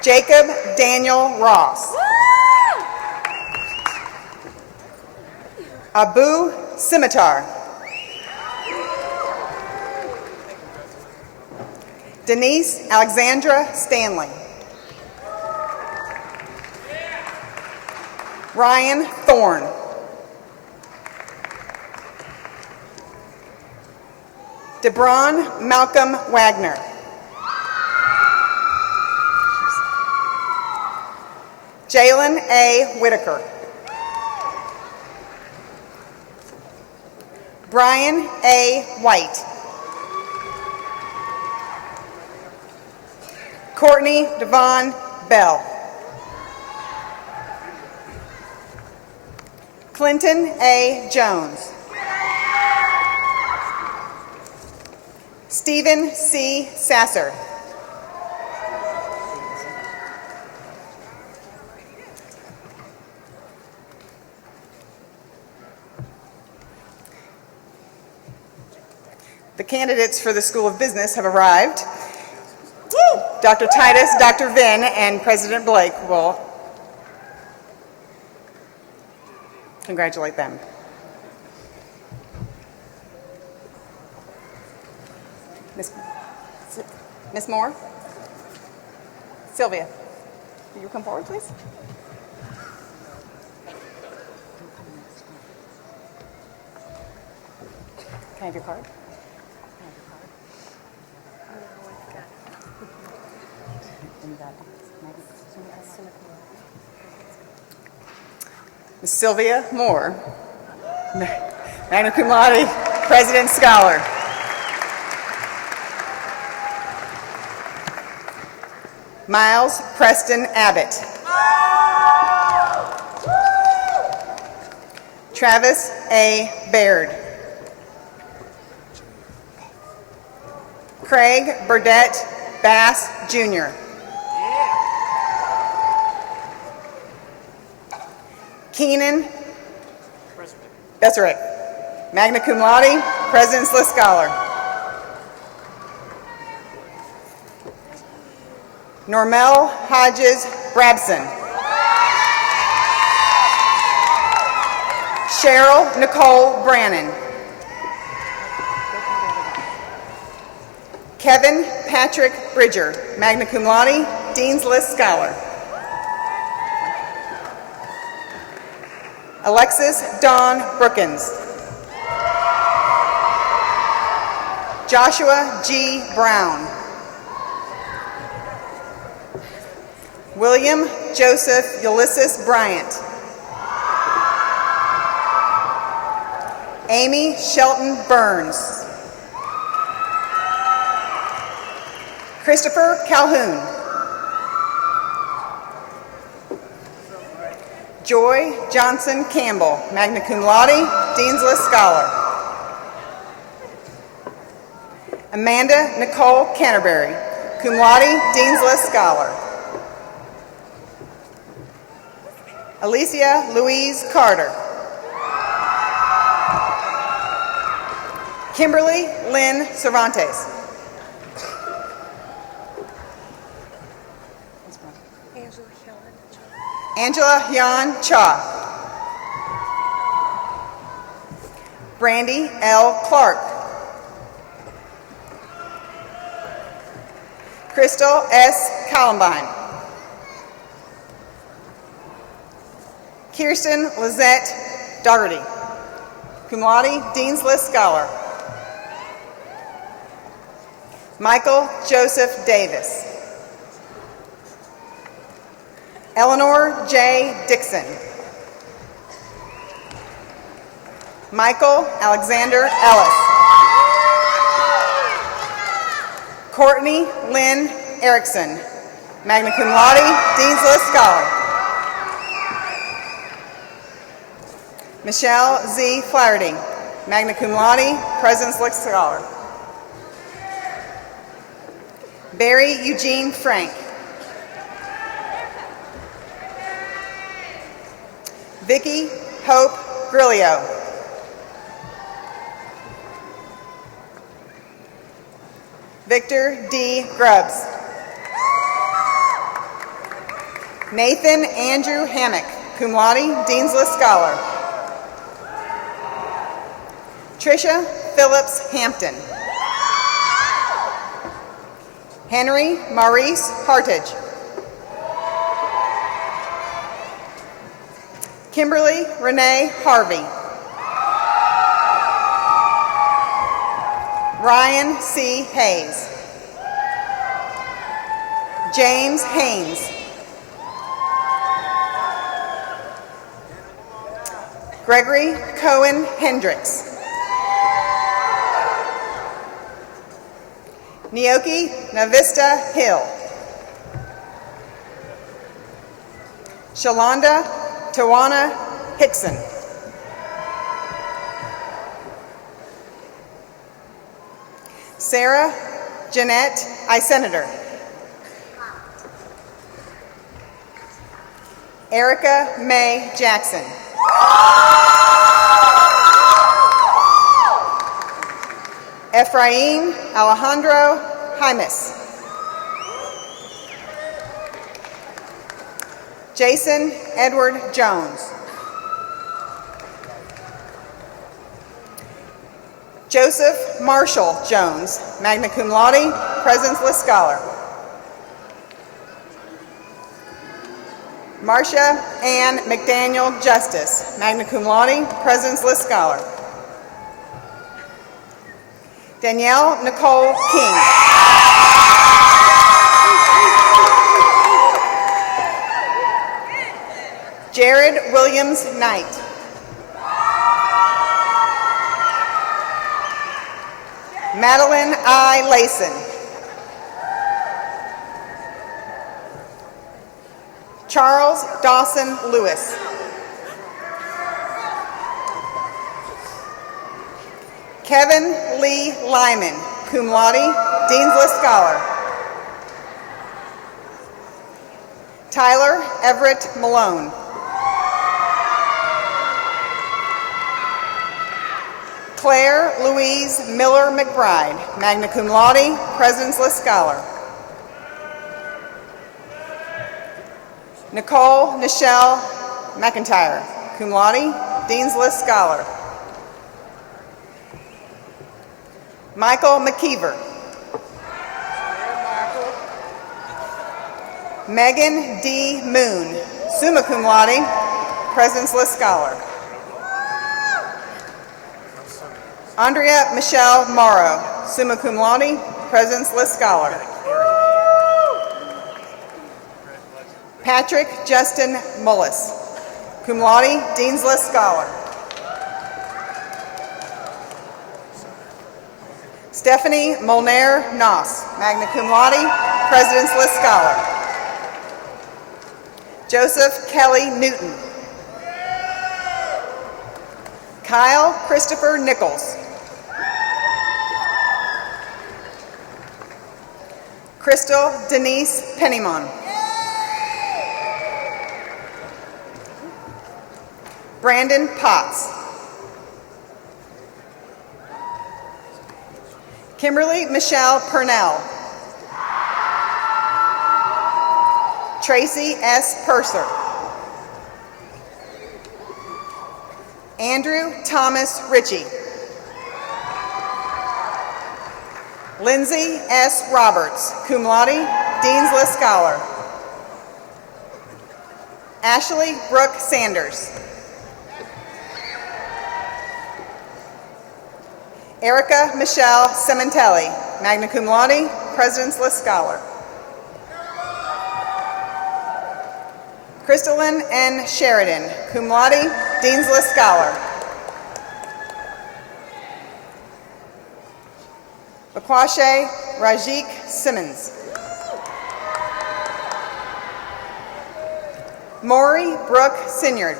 Jacob Daniel Ross. Abu Scimitar. Denise Alexandra Stanley. Ryan Thorne. DeBron Malcolm Wagner. Jalen A. Whitaker. Brian A. White. Courtney Devon Bell. Clinton A. Jones. Stephen C. Sasser. The candidates for the School of Business have arrived. Dr. Titus, Dr. Vinn, and President Blake will congratulate them. Miss Moore? Sylvia, will you come forward, please? Can I have your card? Ms. Sylvia Moore, magna cum laude, President's Scholar. Miles Preston Abbott. Travis A. Baird. Craig Burdette Bass, Jr. Keenan, that's right, magna cum laude, President's List Scholar. Normel Hodges Brabson. Cheryl Nicole Brannon. Kevin Patrick Bridger, magna cum laude, Dean's List Scholar. Alexis Dawn Brookins. Joshua G. Brown. William Joseph Ulysses Bryant. Amy Shelton Burns. Christopher Calhoun. Joy Johnson Campbell, magna cum laude, Dean's List Scholar. Amanda Nicole Canterbury, cum laude, Dean's List Scholar. Alicia Louise Carter. Kimberly Lynn Cervantes. Angela Hyun Cha. Brandy L. Clark. Crystal S. Columbine. Kirsten Lizette Dougherty, cum laude, Dean's List Scholar. Michael Joseph Davis. Eleanor J. Dixon. Michael Alexander Ellis. Courtney Lynn Erickson, magna cum laude, Dean's List Scholar. Michelle Z. Flaherty, magna cum laude, President's List Scholar. Barry Eugene Frank. Vicki Hope Grillo. Victor D. Grubbs. Nathan Andrew Hammock, cum laude, Dean's List Scholar. Tricia Phillips Hampton. Henry Maurice Hartage. Kimberly Renee Harvey. Ryan C. Hayes. James Haynes. Gregory Cohen Hendricks. Nioki Navista Hill. Shalonda Tawana Hickson. Sarah Jeanette Senator. Erica May Jackson. Efraim Alejandro Jaimes. Jason Edward Jones. Joseph Marshall Jones, magna cum laude, President's List Scholar. Marcia Ann McDaniel Justice, magna cum laude, President's List Scholar. Danielle Nicole King. Jared Williams Knight. Madeline I. Layson. Charles Dawson Lewis. Kevin Lee Lyman, cum laude, Dean's List Scholar. Tyler Everett Malone. Claire Louise Miller McBride, magna cum laude, President's List Scholar. Nicole Nichelle McIntyre, cum laude, Dean's List Scholar. Michael McKeever. Megan D. Moon, summa cum laude, President's List Scholar. Andrea Michelle Morrow, summa cum laude, President's List Scholar. Patrick Justin Mullis, cum laude, Dean's List Scholar. Stephanie Molnaire Noss, magna cum laude, President's List Scholar. Joseph Kelly Newton. Kyle Christopher Nichols. Crystal Denise Pennymon. Brandon Potts. Kimberly Michelle Purnell. Tracy S. Purser. Andrew Thomas Ritchie. Lindsay S. Roberts, cum laude, Dean's List Scholar. Ashley Brooke Sanders. Erica Michelle Cementelli, magna cum laude, President's List Scholar. Crystalline N. Sheridan, cum laude, Dean's List Scholar. Bakwashe Rajik Simmons. Maury Brooke Sinyard.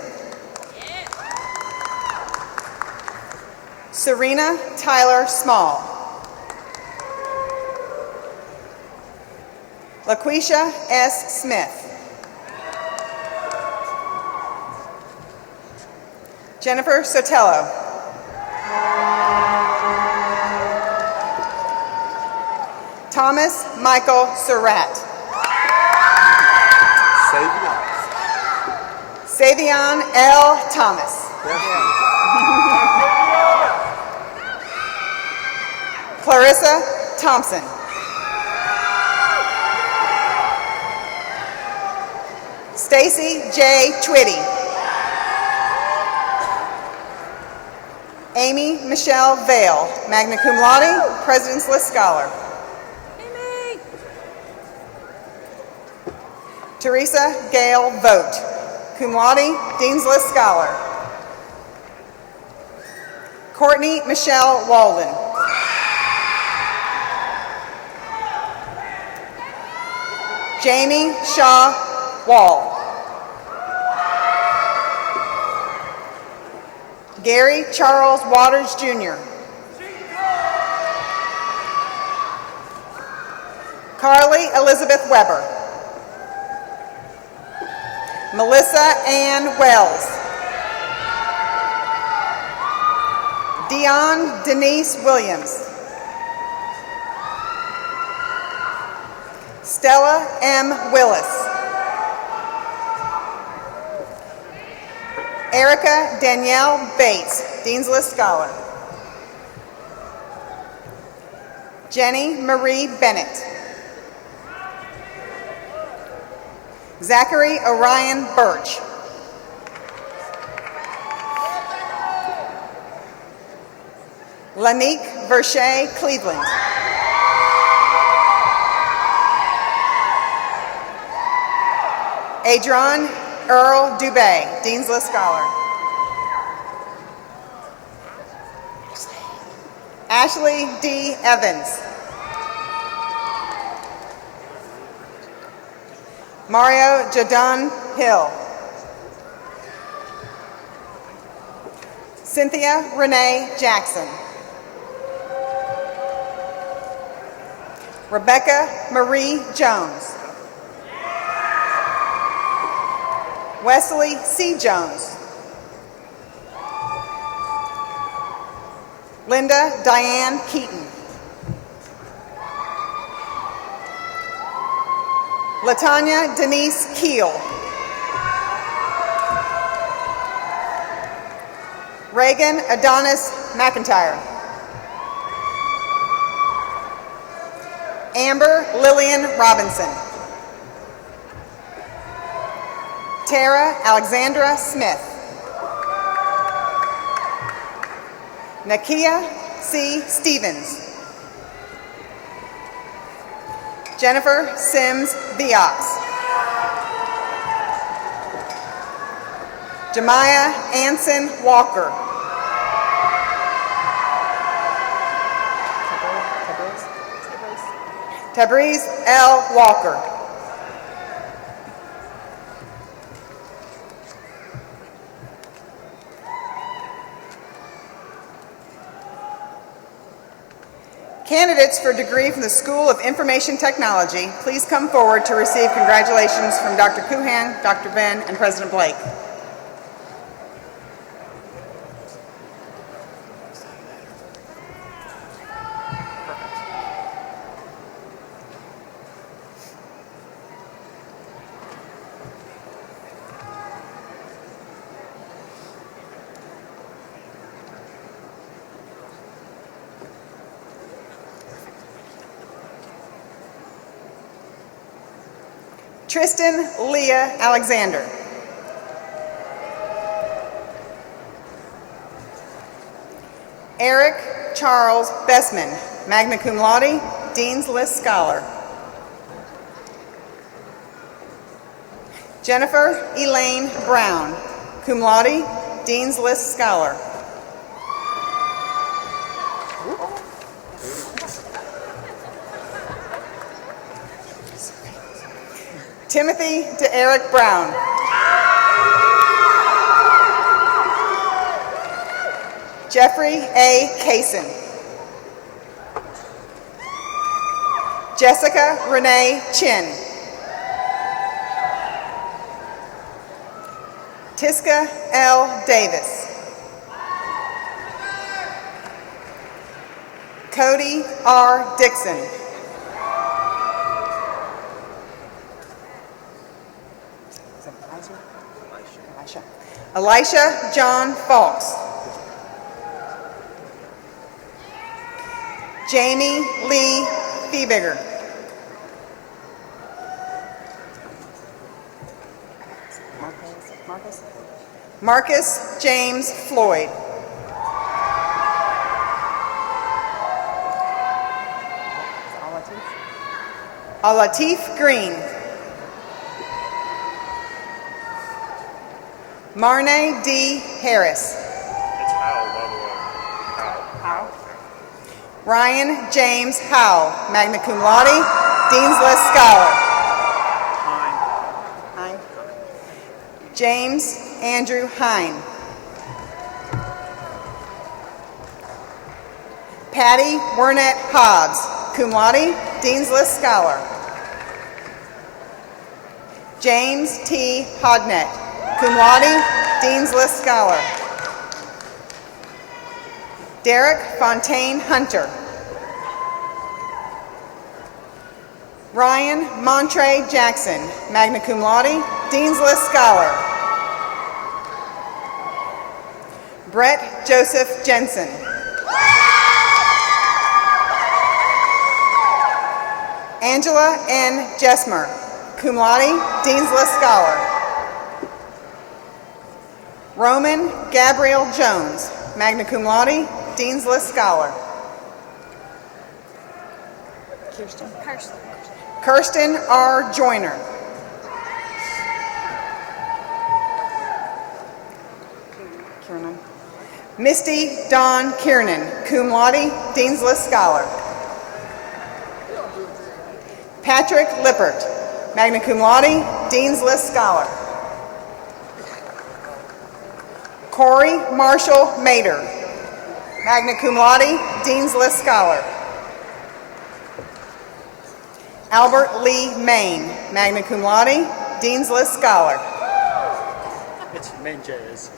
Serena Tyler Small. LaQuisha S. Smith. Jennifer Sotelo. Thomas Michael Surratt. Savion L. Thomas. Clarissa Thompson. Stacy J. Twitty. Amy Michelle Vale, magna cum laude, President's List Scholar. Amy. Teresa Gail Vogt, cum laude, Dean's List Scholar. Courtney Michelle Walden. Jamie Shaw Wall. Gary Charles Waters, Jr. Carly Elizabeth Weber. Melissa Ann Wells. Dion Denise Williams. Stella M. Willis. Erica Danielle Bates, Dean's List Scholar. Jenny Marie Bennett. Zachary Orion Birch. Lanique Verche Cleveland. Adron Earl Dubé, Dean's List Scholar. Ashley D. Evans. Mario Jadon Hill. Cynthia Renee Jackson. Rebecca Marie Jones. Wesley C. Jones. Linda Diane Keaton. Latanya Denise Keel. Reagan Adonis McIntyre. Amber Lillian Robinson. Tara Alexandra Smith. Nakia C. Stevens. Jennifer Sims Viox. Jemiah Anson Walker. Tabriz L. Walker. Candidates for degree from the School of Information Technology, please come forward to receive congratulations from Dr. Kuhan, Dr. Venn, and President Blake. Tristan Leah Alexander. Eric Charles Bessman, magna cum laude, Dean's List Scholar. Jennifer Elaine Brown, cum laude, Dean's List Scholar. Timothy DeEric Brown. Jeffrey A. Kaysen. Jessica Renee Chin. Tiska L. Davis. Cody R. Dixon. Elisha John Falks. Jamie Lee Feebigger. Marcus James Floyd. Alatif Green. Marne D. Harris. It's Howell, by the way. Howell. Ryan James Howell, magna cum laude, Dean's List Scholar. Hine. James Andrew Hine. Patty Wernette Hobbs, cum laude, Dean's List Scholar. James T. Hodnett, cum laude, Dean's List Scholar. Derek Fontaine Hunter. Ryan Montre Jackson, magna cum laude, Dean's List Scholar. Brett Joseph Jensen. Angela N. Jesmer, cum laude, Dean's List Scholar. Roman Gabriel Jones, magna cum laude, Dean's List Scholar. Kirsten R. Joyner. Misty Dawn Kiernan, cum laude, Dean's List Scholar. Patrick Lippert, magna cum laude, Dean's List Scholar. Corey Marshall Mader, magna cum laude, Dean's List Scholar. Albert Lee Main, magna cum laude, Dean's List Scholar. It's Menges.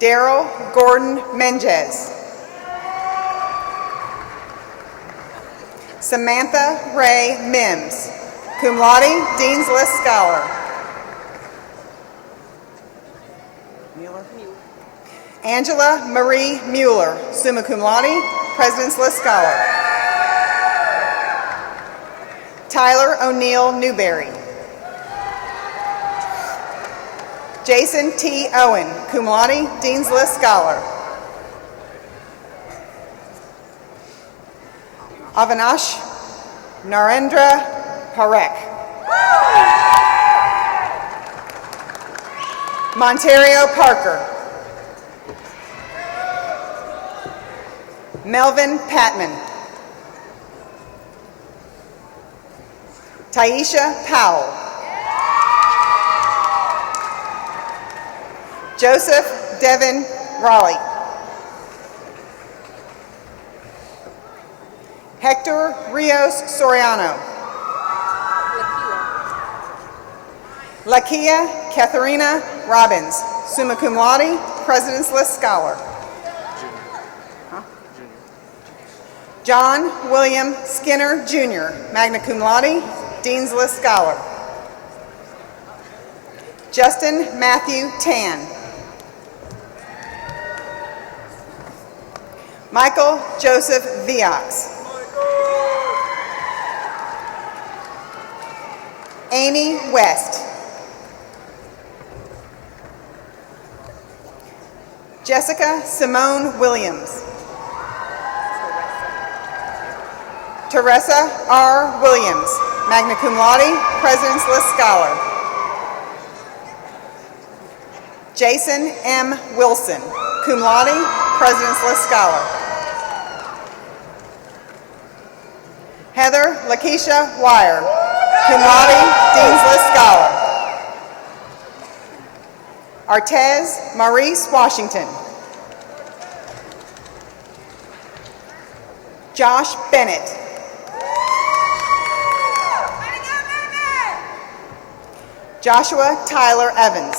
Daryl Gordon Menges. Samantha Ray Mims, cum laude, Dean's List Scholar. Angela Marie Mueller, summa cum laude, President's List Scholar. Tyler O'Neill Newberry. Jason T. Owen, cum laude, Dean's List Scholar. Avinash Narendra Parekh. Montario Parker. Melvin Patman. Taisha Powell. Joseph Devin Raleigh. Hector Rios Soriano. Lakia Katharina Robbins, summa cum laude, President's List Scholar. John William Skinner, Jr., magna cum laude, Dean's List Scholar. Justin Matthew Tan. Michael Joseph Viox. Amy West. Jessica Simone Williams. Teresa R. Williams, magna cum laude, President's List Scholar. Jason M. Wilson, cum laude, President's List Scholar. Heather Lakeisha Wire, cum laude, Dean's List Scholar. Artez Maurice Washington. Josh Bennett. Joshua Tyler Evans.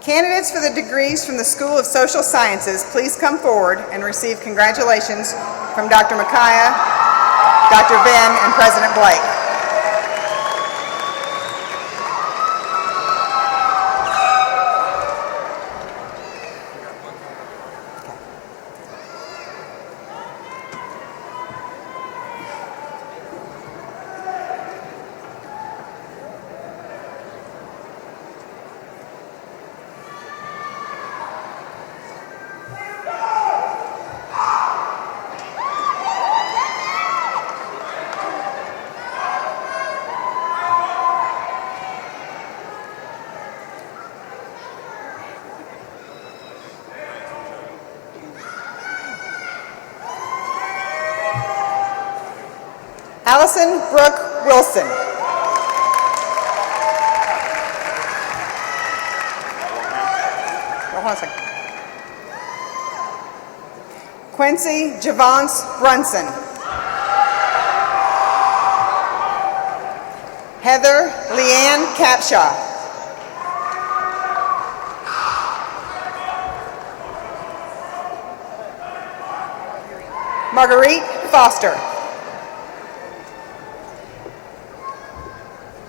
Candidates for the degrees from the School of Social Sciences, please come forward and receive congratulations from Dr. Micaiah, Dr. Venn, and President Blake. Allison Brooke Wilson. Hold on a second. Quincy Javance Brunson. Heather Leanne Capshaw. Marguerite Foster.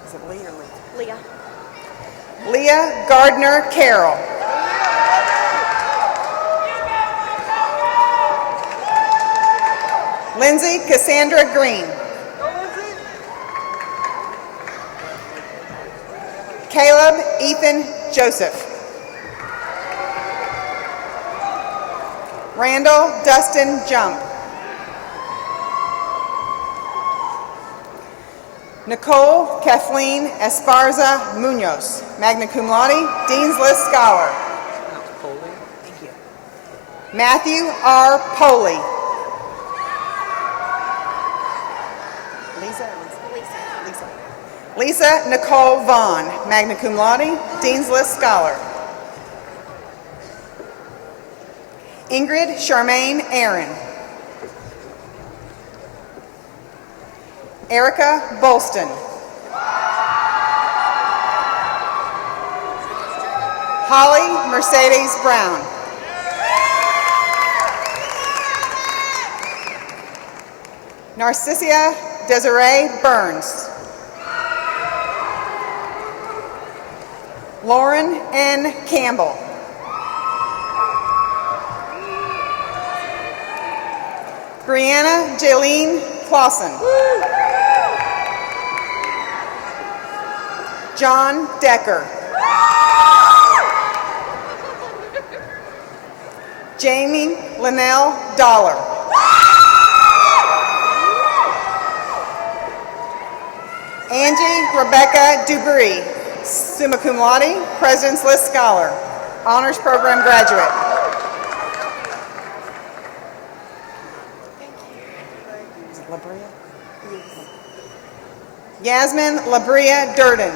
Is it Lee or Lee? Leah. Leah Gardner Carroll. Lindsay Cassandra Green. Caleb Ethan Joseph. Randall Dustin Jump. Nicole Kathleen Esparza Munoz, magna cum laude, Dean's List Scholar. Matthew R. Poley. Lisa Nicole Vaughn, magna cum laude, Dean's List Scholar. Ingrid Charmaine Aaron. Erica Bolston. Holly Mercedes Brown. Narcissia Desiree Burns. Lauren N. Campbell. Brianna Jaylene Clausen. John Decker. Jamie Linnell Dollar. Angie Rebecca Dubree, summa cum laude, President's List Scholar, Honors Program graduate. Yasmin Labria Durden.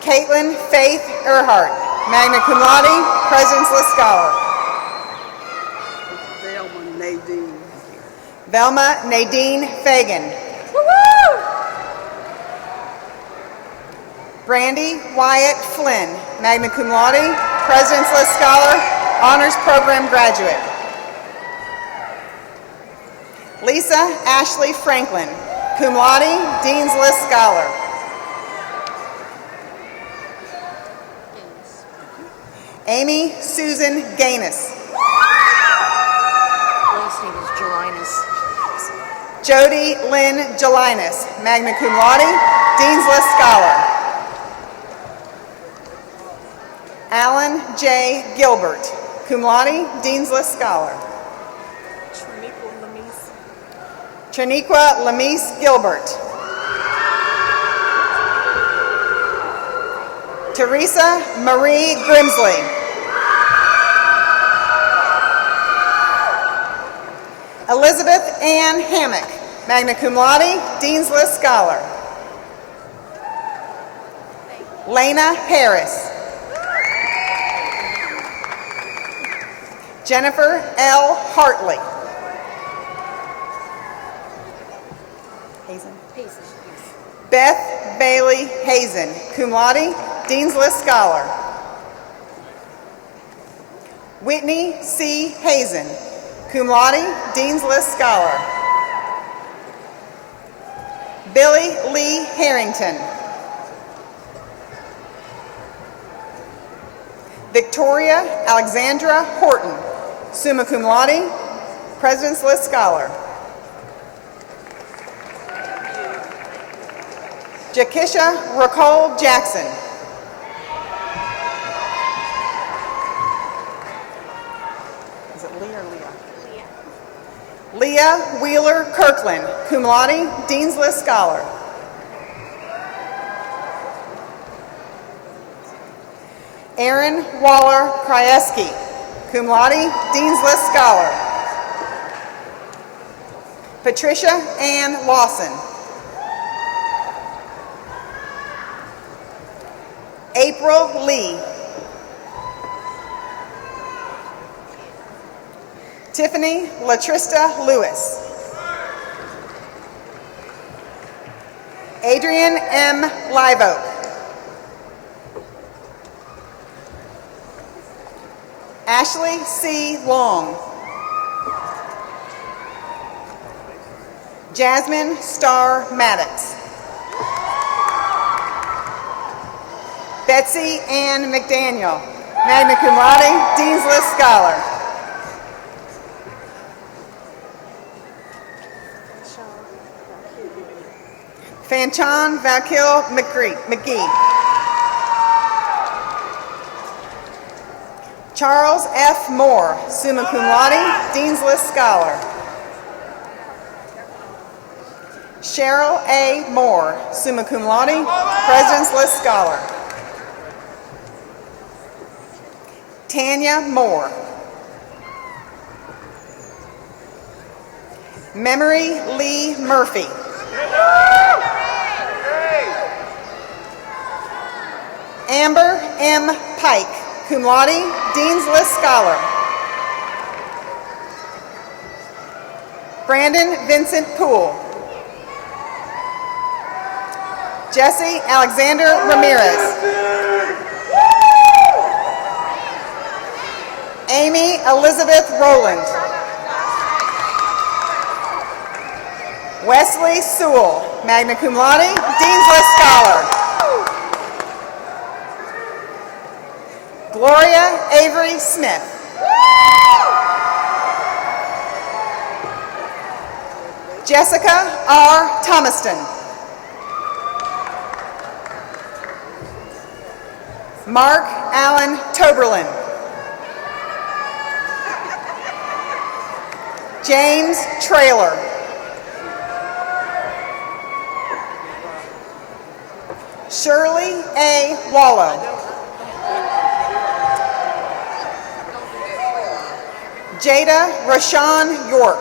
Caitlin Faith Earhart, magna cum laude, President's List Scholar. Velma Nadine Fagan. Brandy Wyatt Flynn, magna cum laude, President's List Scholar, Honors Program graduate. Lisa Ashley Franklin, cum laude, Dean's List Scholar. Amy Susan Gaines. Last name is Jelinas. Jody Lynn Jelinas, magna cum laude, Dean's List Scholar. Alan J. Gilbert, cum laude, Dean's List Scholar. Triniqua Lamise Gilbert. Teresa Marie Grimsley. Elizabeth Ann Hammock, magna cum laude, Dean's List Scholar. Lena Harris. Jennifer L. Hartley. Hazen. Beth Bailey Hazen, cum laude, Dean's List Scholar. Whitney C. Hazen, cum laude, Dean's List Scholar. Billy Lee Harrington. Victoria Alexandra Horton, summa cum laude, President's List Scholar. Jakisha Racole Jackson. Is it Leah or Leah? Leah Wheeler Kirkland, cum laude, Dean's List Scholar. Aaron Waller Krajewski, cum laude, Dean's List Scholar. Patricia Ann Lawson. April Lee. Tiffany Latrista Lewis. Adrian M. Liveoak. Ashley C. Long. Jasmine Starr Maddox. Betsy Ann McDaniel, magna cum laude, Dean's List Scholar. Fanchan Valkil McGee. Charles F. Moore, summa cum laude, Dean's List Scholar. Cheryl A. Moore, summa cum laude, President's List Scholar. Tanya Moore. Memory Lee Murphy. Amber M. Pike, cum laude, Dean's List Scholar. Brandon Vincent Poole. Jesse Alexander Ramirez. Amy Elizabeth Rowland. Wesley Sewell, magna cum laude, Dean's List Scholar. Gloria Avery Smith. Jessica R. Thomaston. Mark Allen Toberlin. James Traylor. Shirley A. Wallow. Jada Rashawn York.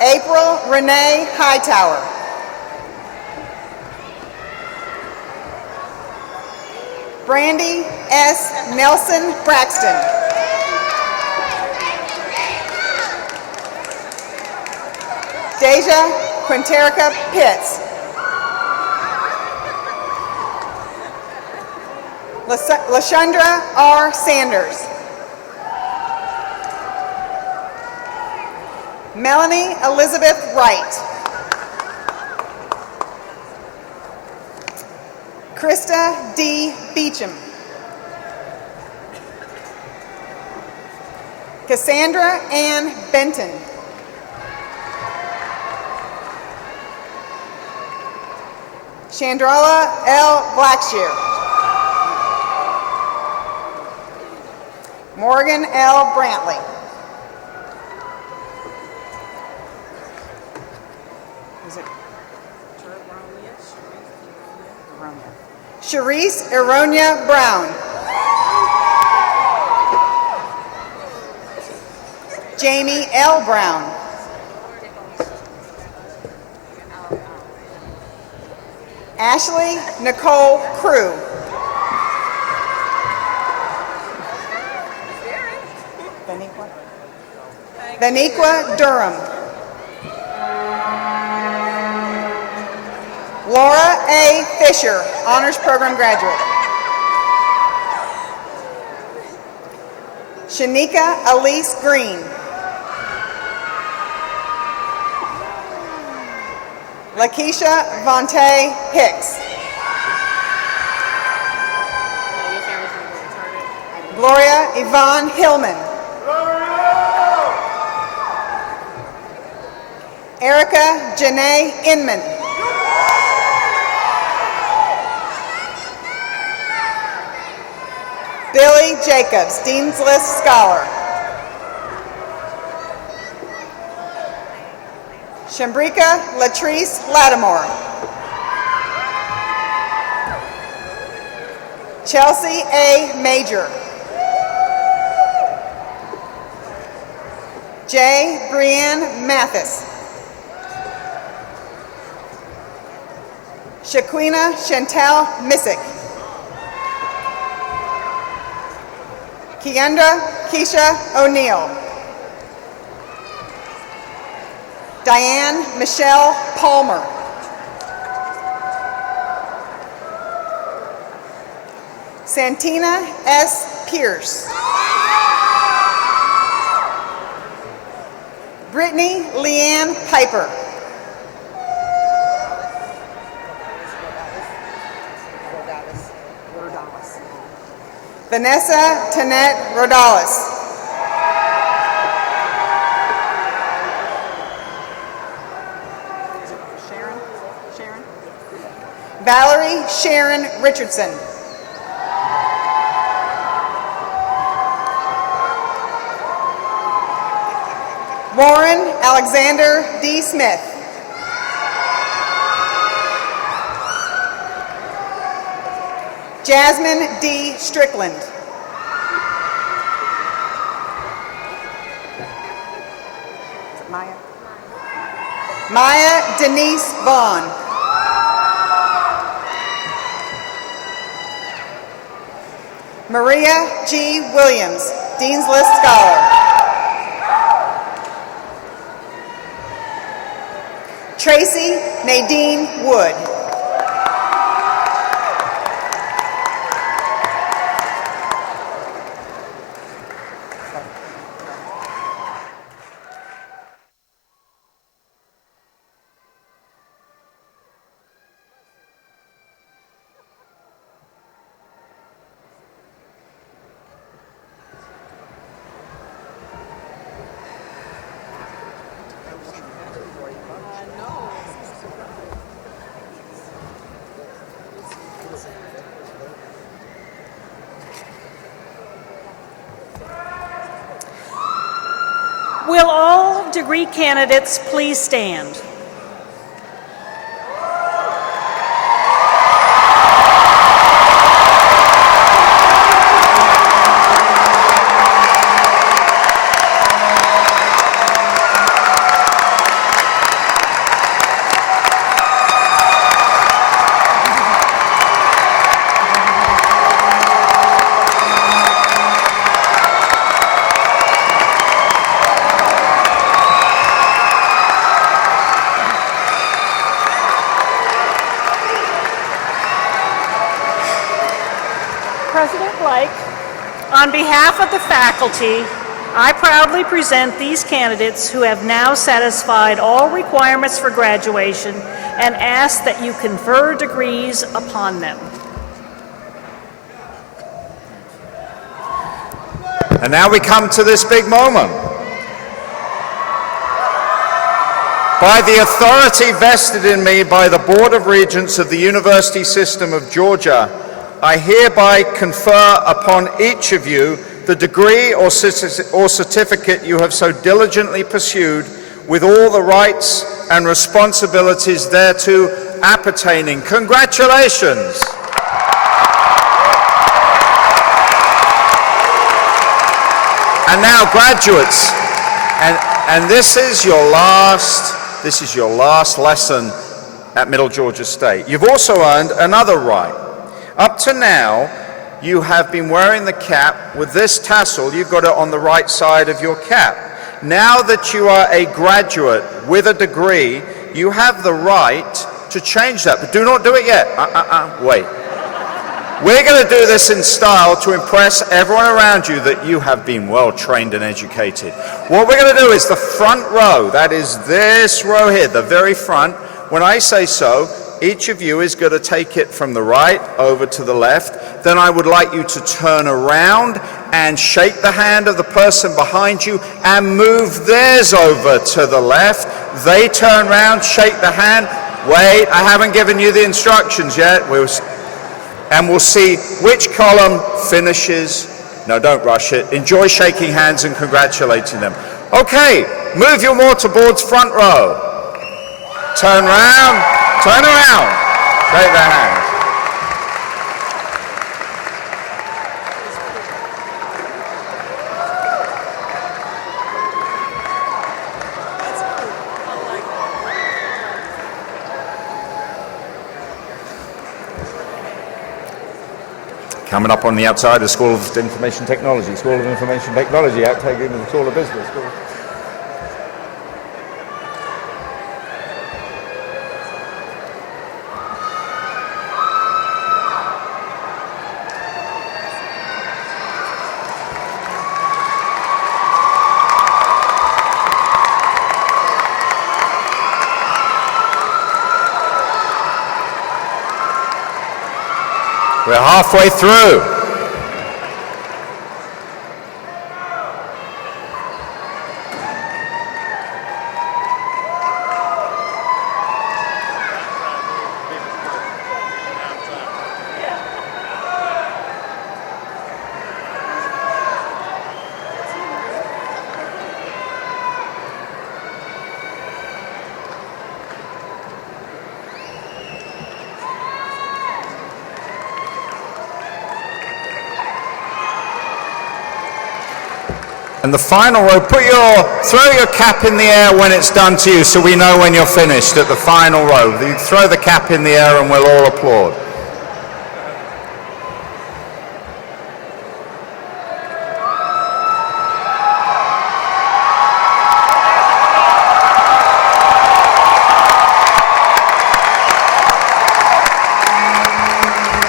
April Renee Hightower. Brandy S. Nelson Braxton. Deja Quinterica Pitts. Lashandra R. Sanders. Melanie Elizabeth Wright. Krista D. Beecham. Cassandra Ann Benton. Chandrala L. Blackshear. Morgan L. Brantley. Is it? Sharice Eronia Brown. Jamie L. Brown. Ashley Nicole Crew. Vaniqua Durham. Laura A. Fisher, Honors Program graduate. Shanika Elise Green. Lakeisha Vontae Hicks. Gloria Yvonne Hillman. Erica Janae Inman. Billy Jacobs, Dean's List Scholar. Shambrika Latrice Lattimore. Chelsea A. Major. J. Brianne Mathis. Shaquina Chantel Missick. Keandra Keisha O'Neill. Diane Michelle Palmer. Santina S. Pierce. Brittany Leanne Piper. Vanessa Tanette Rodalis. Sharon? Valerie Sharon Richardson. Warren Alexander D. Smith. Jasmine D. Strickland. Is it Maya? Maya Denise Vaughn. Maria G. Williams, Dean's List Scholar. Tracy Nadine Wood. Will all degree candidates please stand? President Blake, on behalf of the faculty, I proudly present these candidates who have now satisfied all requirements for graduation and ask that you confer degrees upon them. And now we come to this big moment. By the authority vested in me by the Board of Regents of the University System of Georgia, I hereby confer upon each of you the degree or certificate you have so diligently pursued, with all the rights and responsibilities thereto appertaining. Congratulations! And now, graduates, and this is your last lesson at Middle Georgia State. You've also earned another right. Up to now, you have been wearing the cap with this tassel. You've got it on the right side of your cap. Now that you are a graduate with a degree, you have the right to change that, but do not do it yet. Wait. We're going to do this in style to impress everyone around you that you have been well trained and educated. What we're going to do is the front row, that is this row here, the very front. When I say so, each of you is going to take it from the right over to the left. Then I would like you to turn around and shake the hand of the person behind you and move theirs over to the left. They turn around, shake the hand. Wait, I haven't given you the instructions yet. And we'll see which column finishes. No, don't rush it. Enjoy shaking hands and congratulating them. Okay, move your mortarboards front row. Turn around, shake their hands. Coming up on the outside, the School of Information Technology. School of Information Technology, outtaking the School of Business. We're halfway through. And the final row, throw your cap in the air when it's done to you so we know when you're finished at the final row. You throw the cap in the air and we'll all applaud.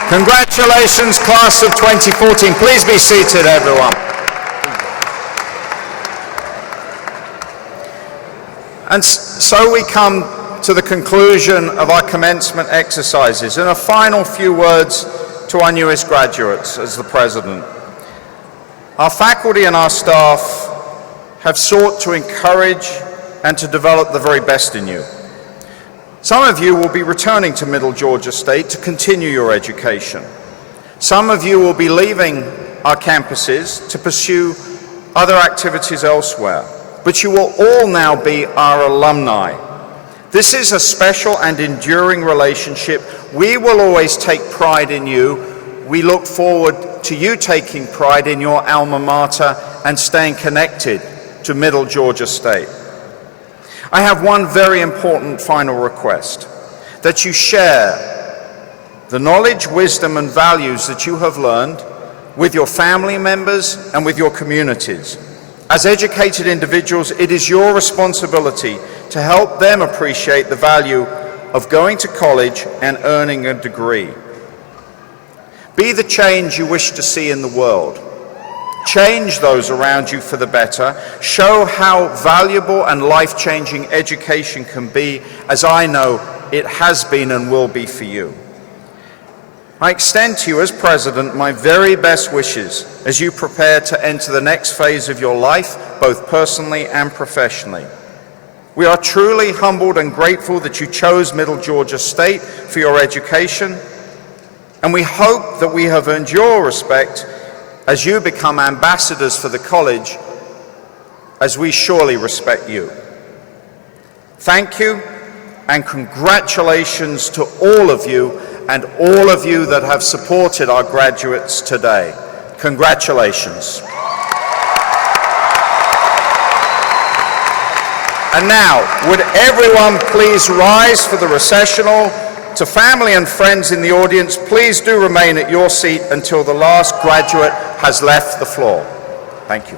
Congratulations, class of 2014. Please be seated, everyone. And so we come to the conclusion of our commencement exercises. And a final few words to our newest graduates as the president. Our faculty and our staff have sought to encourage and to develop the very best in you. Some of you will be returning to Middle Georgia State to continue your education. Some of you will be leaving our campuses to pursue other activities elsewhere. But you will all now be our alumni. This is a special and enduring relationship. We will always take pride in you. We look forward to you taking pride in your alma mater and staying connected to Middle Georgia State. I have one very important final request, that you share the knowledge, wisdom, and values that you have learned with your family members and with your communities. As educated individuals, it is your responsibility to help them appreciate the value of going to college and earning a degree. Be the change you wish to see in the world. Change those around you for the better. Show how valuable and life-changing education can be, as I know it has been and will be for you. I extend to you as President my very best wishes as you prepare to enter the next phase of your life, both personally and professionally. We are truly humbled and grateful that you chose Middle Georgia State for your education, and we hope that we have earned your respect as you become ambassadors for the college, as we surely respect you. Thank you, and congratulations to all of you and all of you that have supported our graduates today. Congratulations. And now, would everyone please rise for the recessional? To family and friends in the audience, please do remain at your seat until the last graduate has left the floor. Thank you.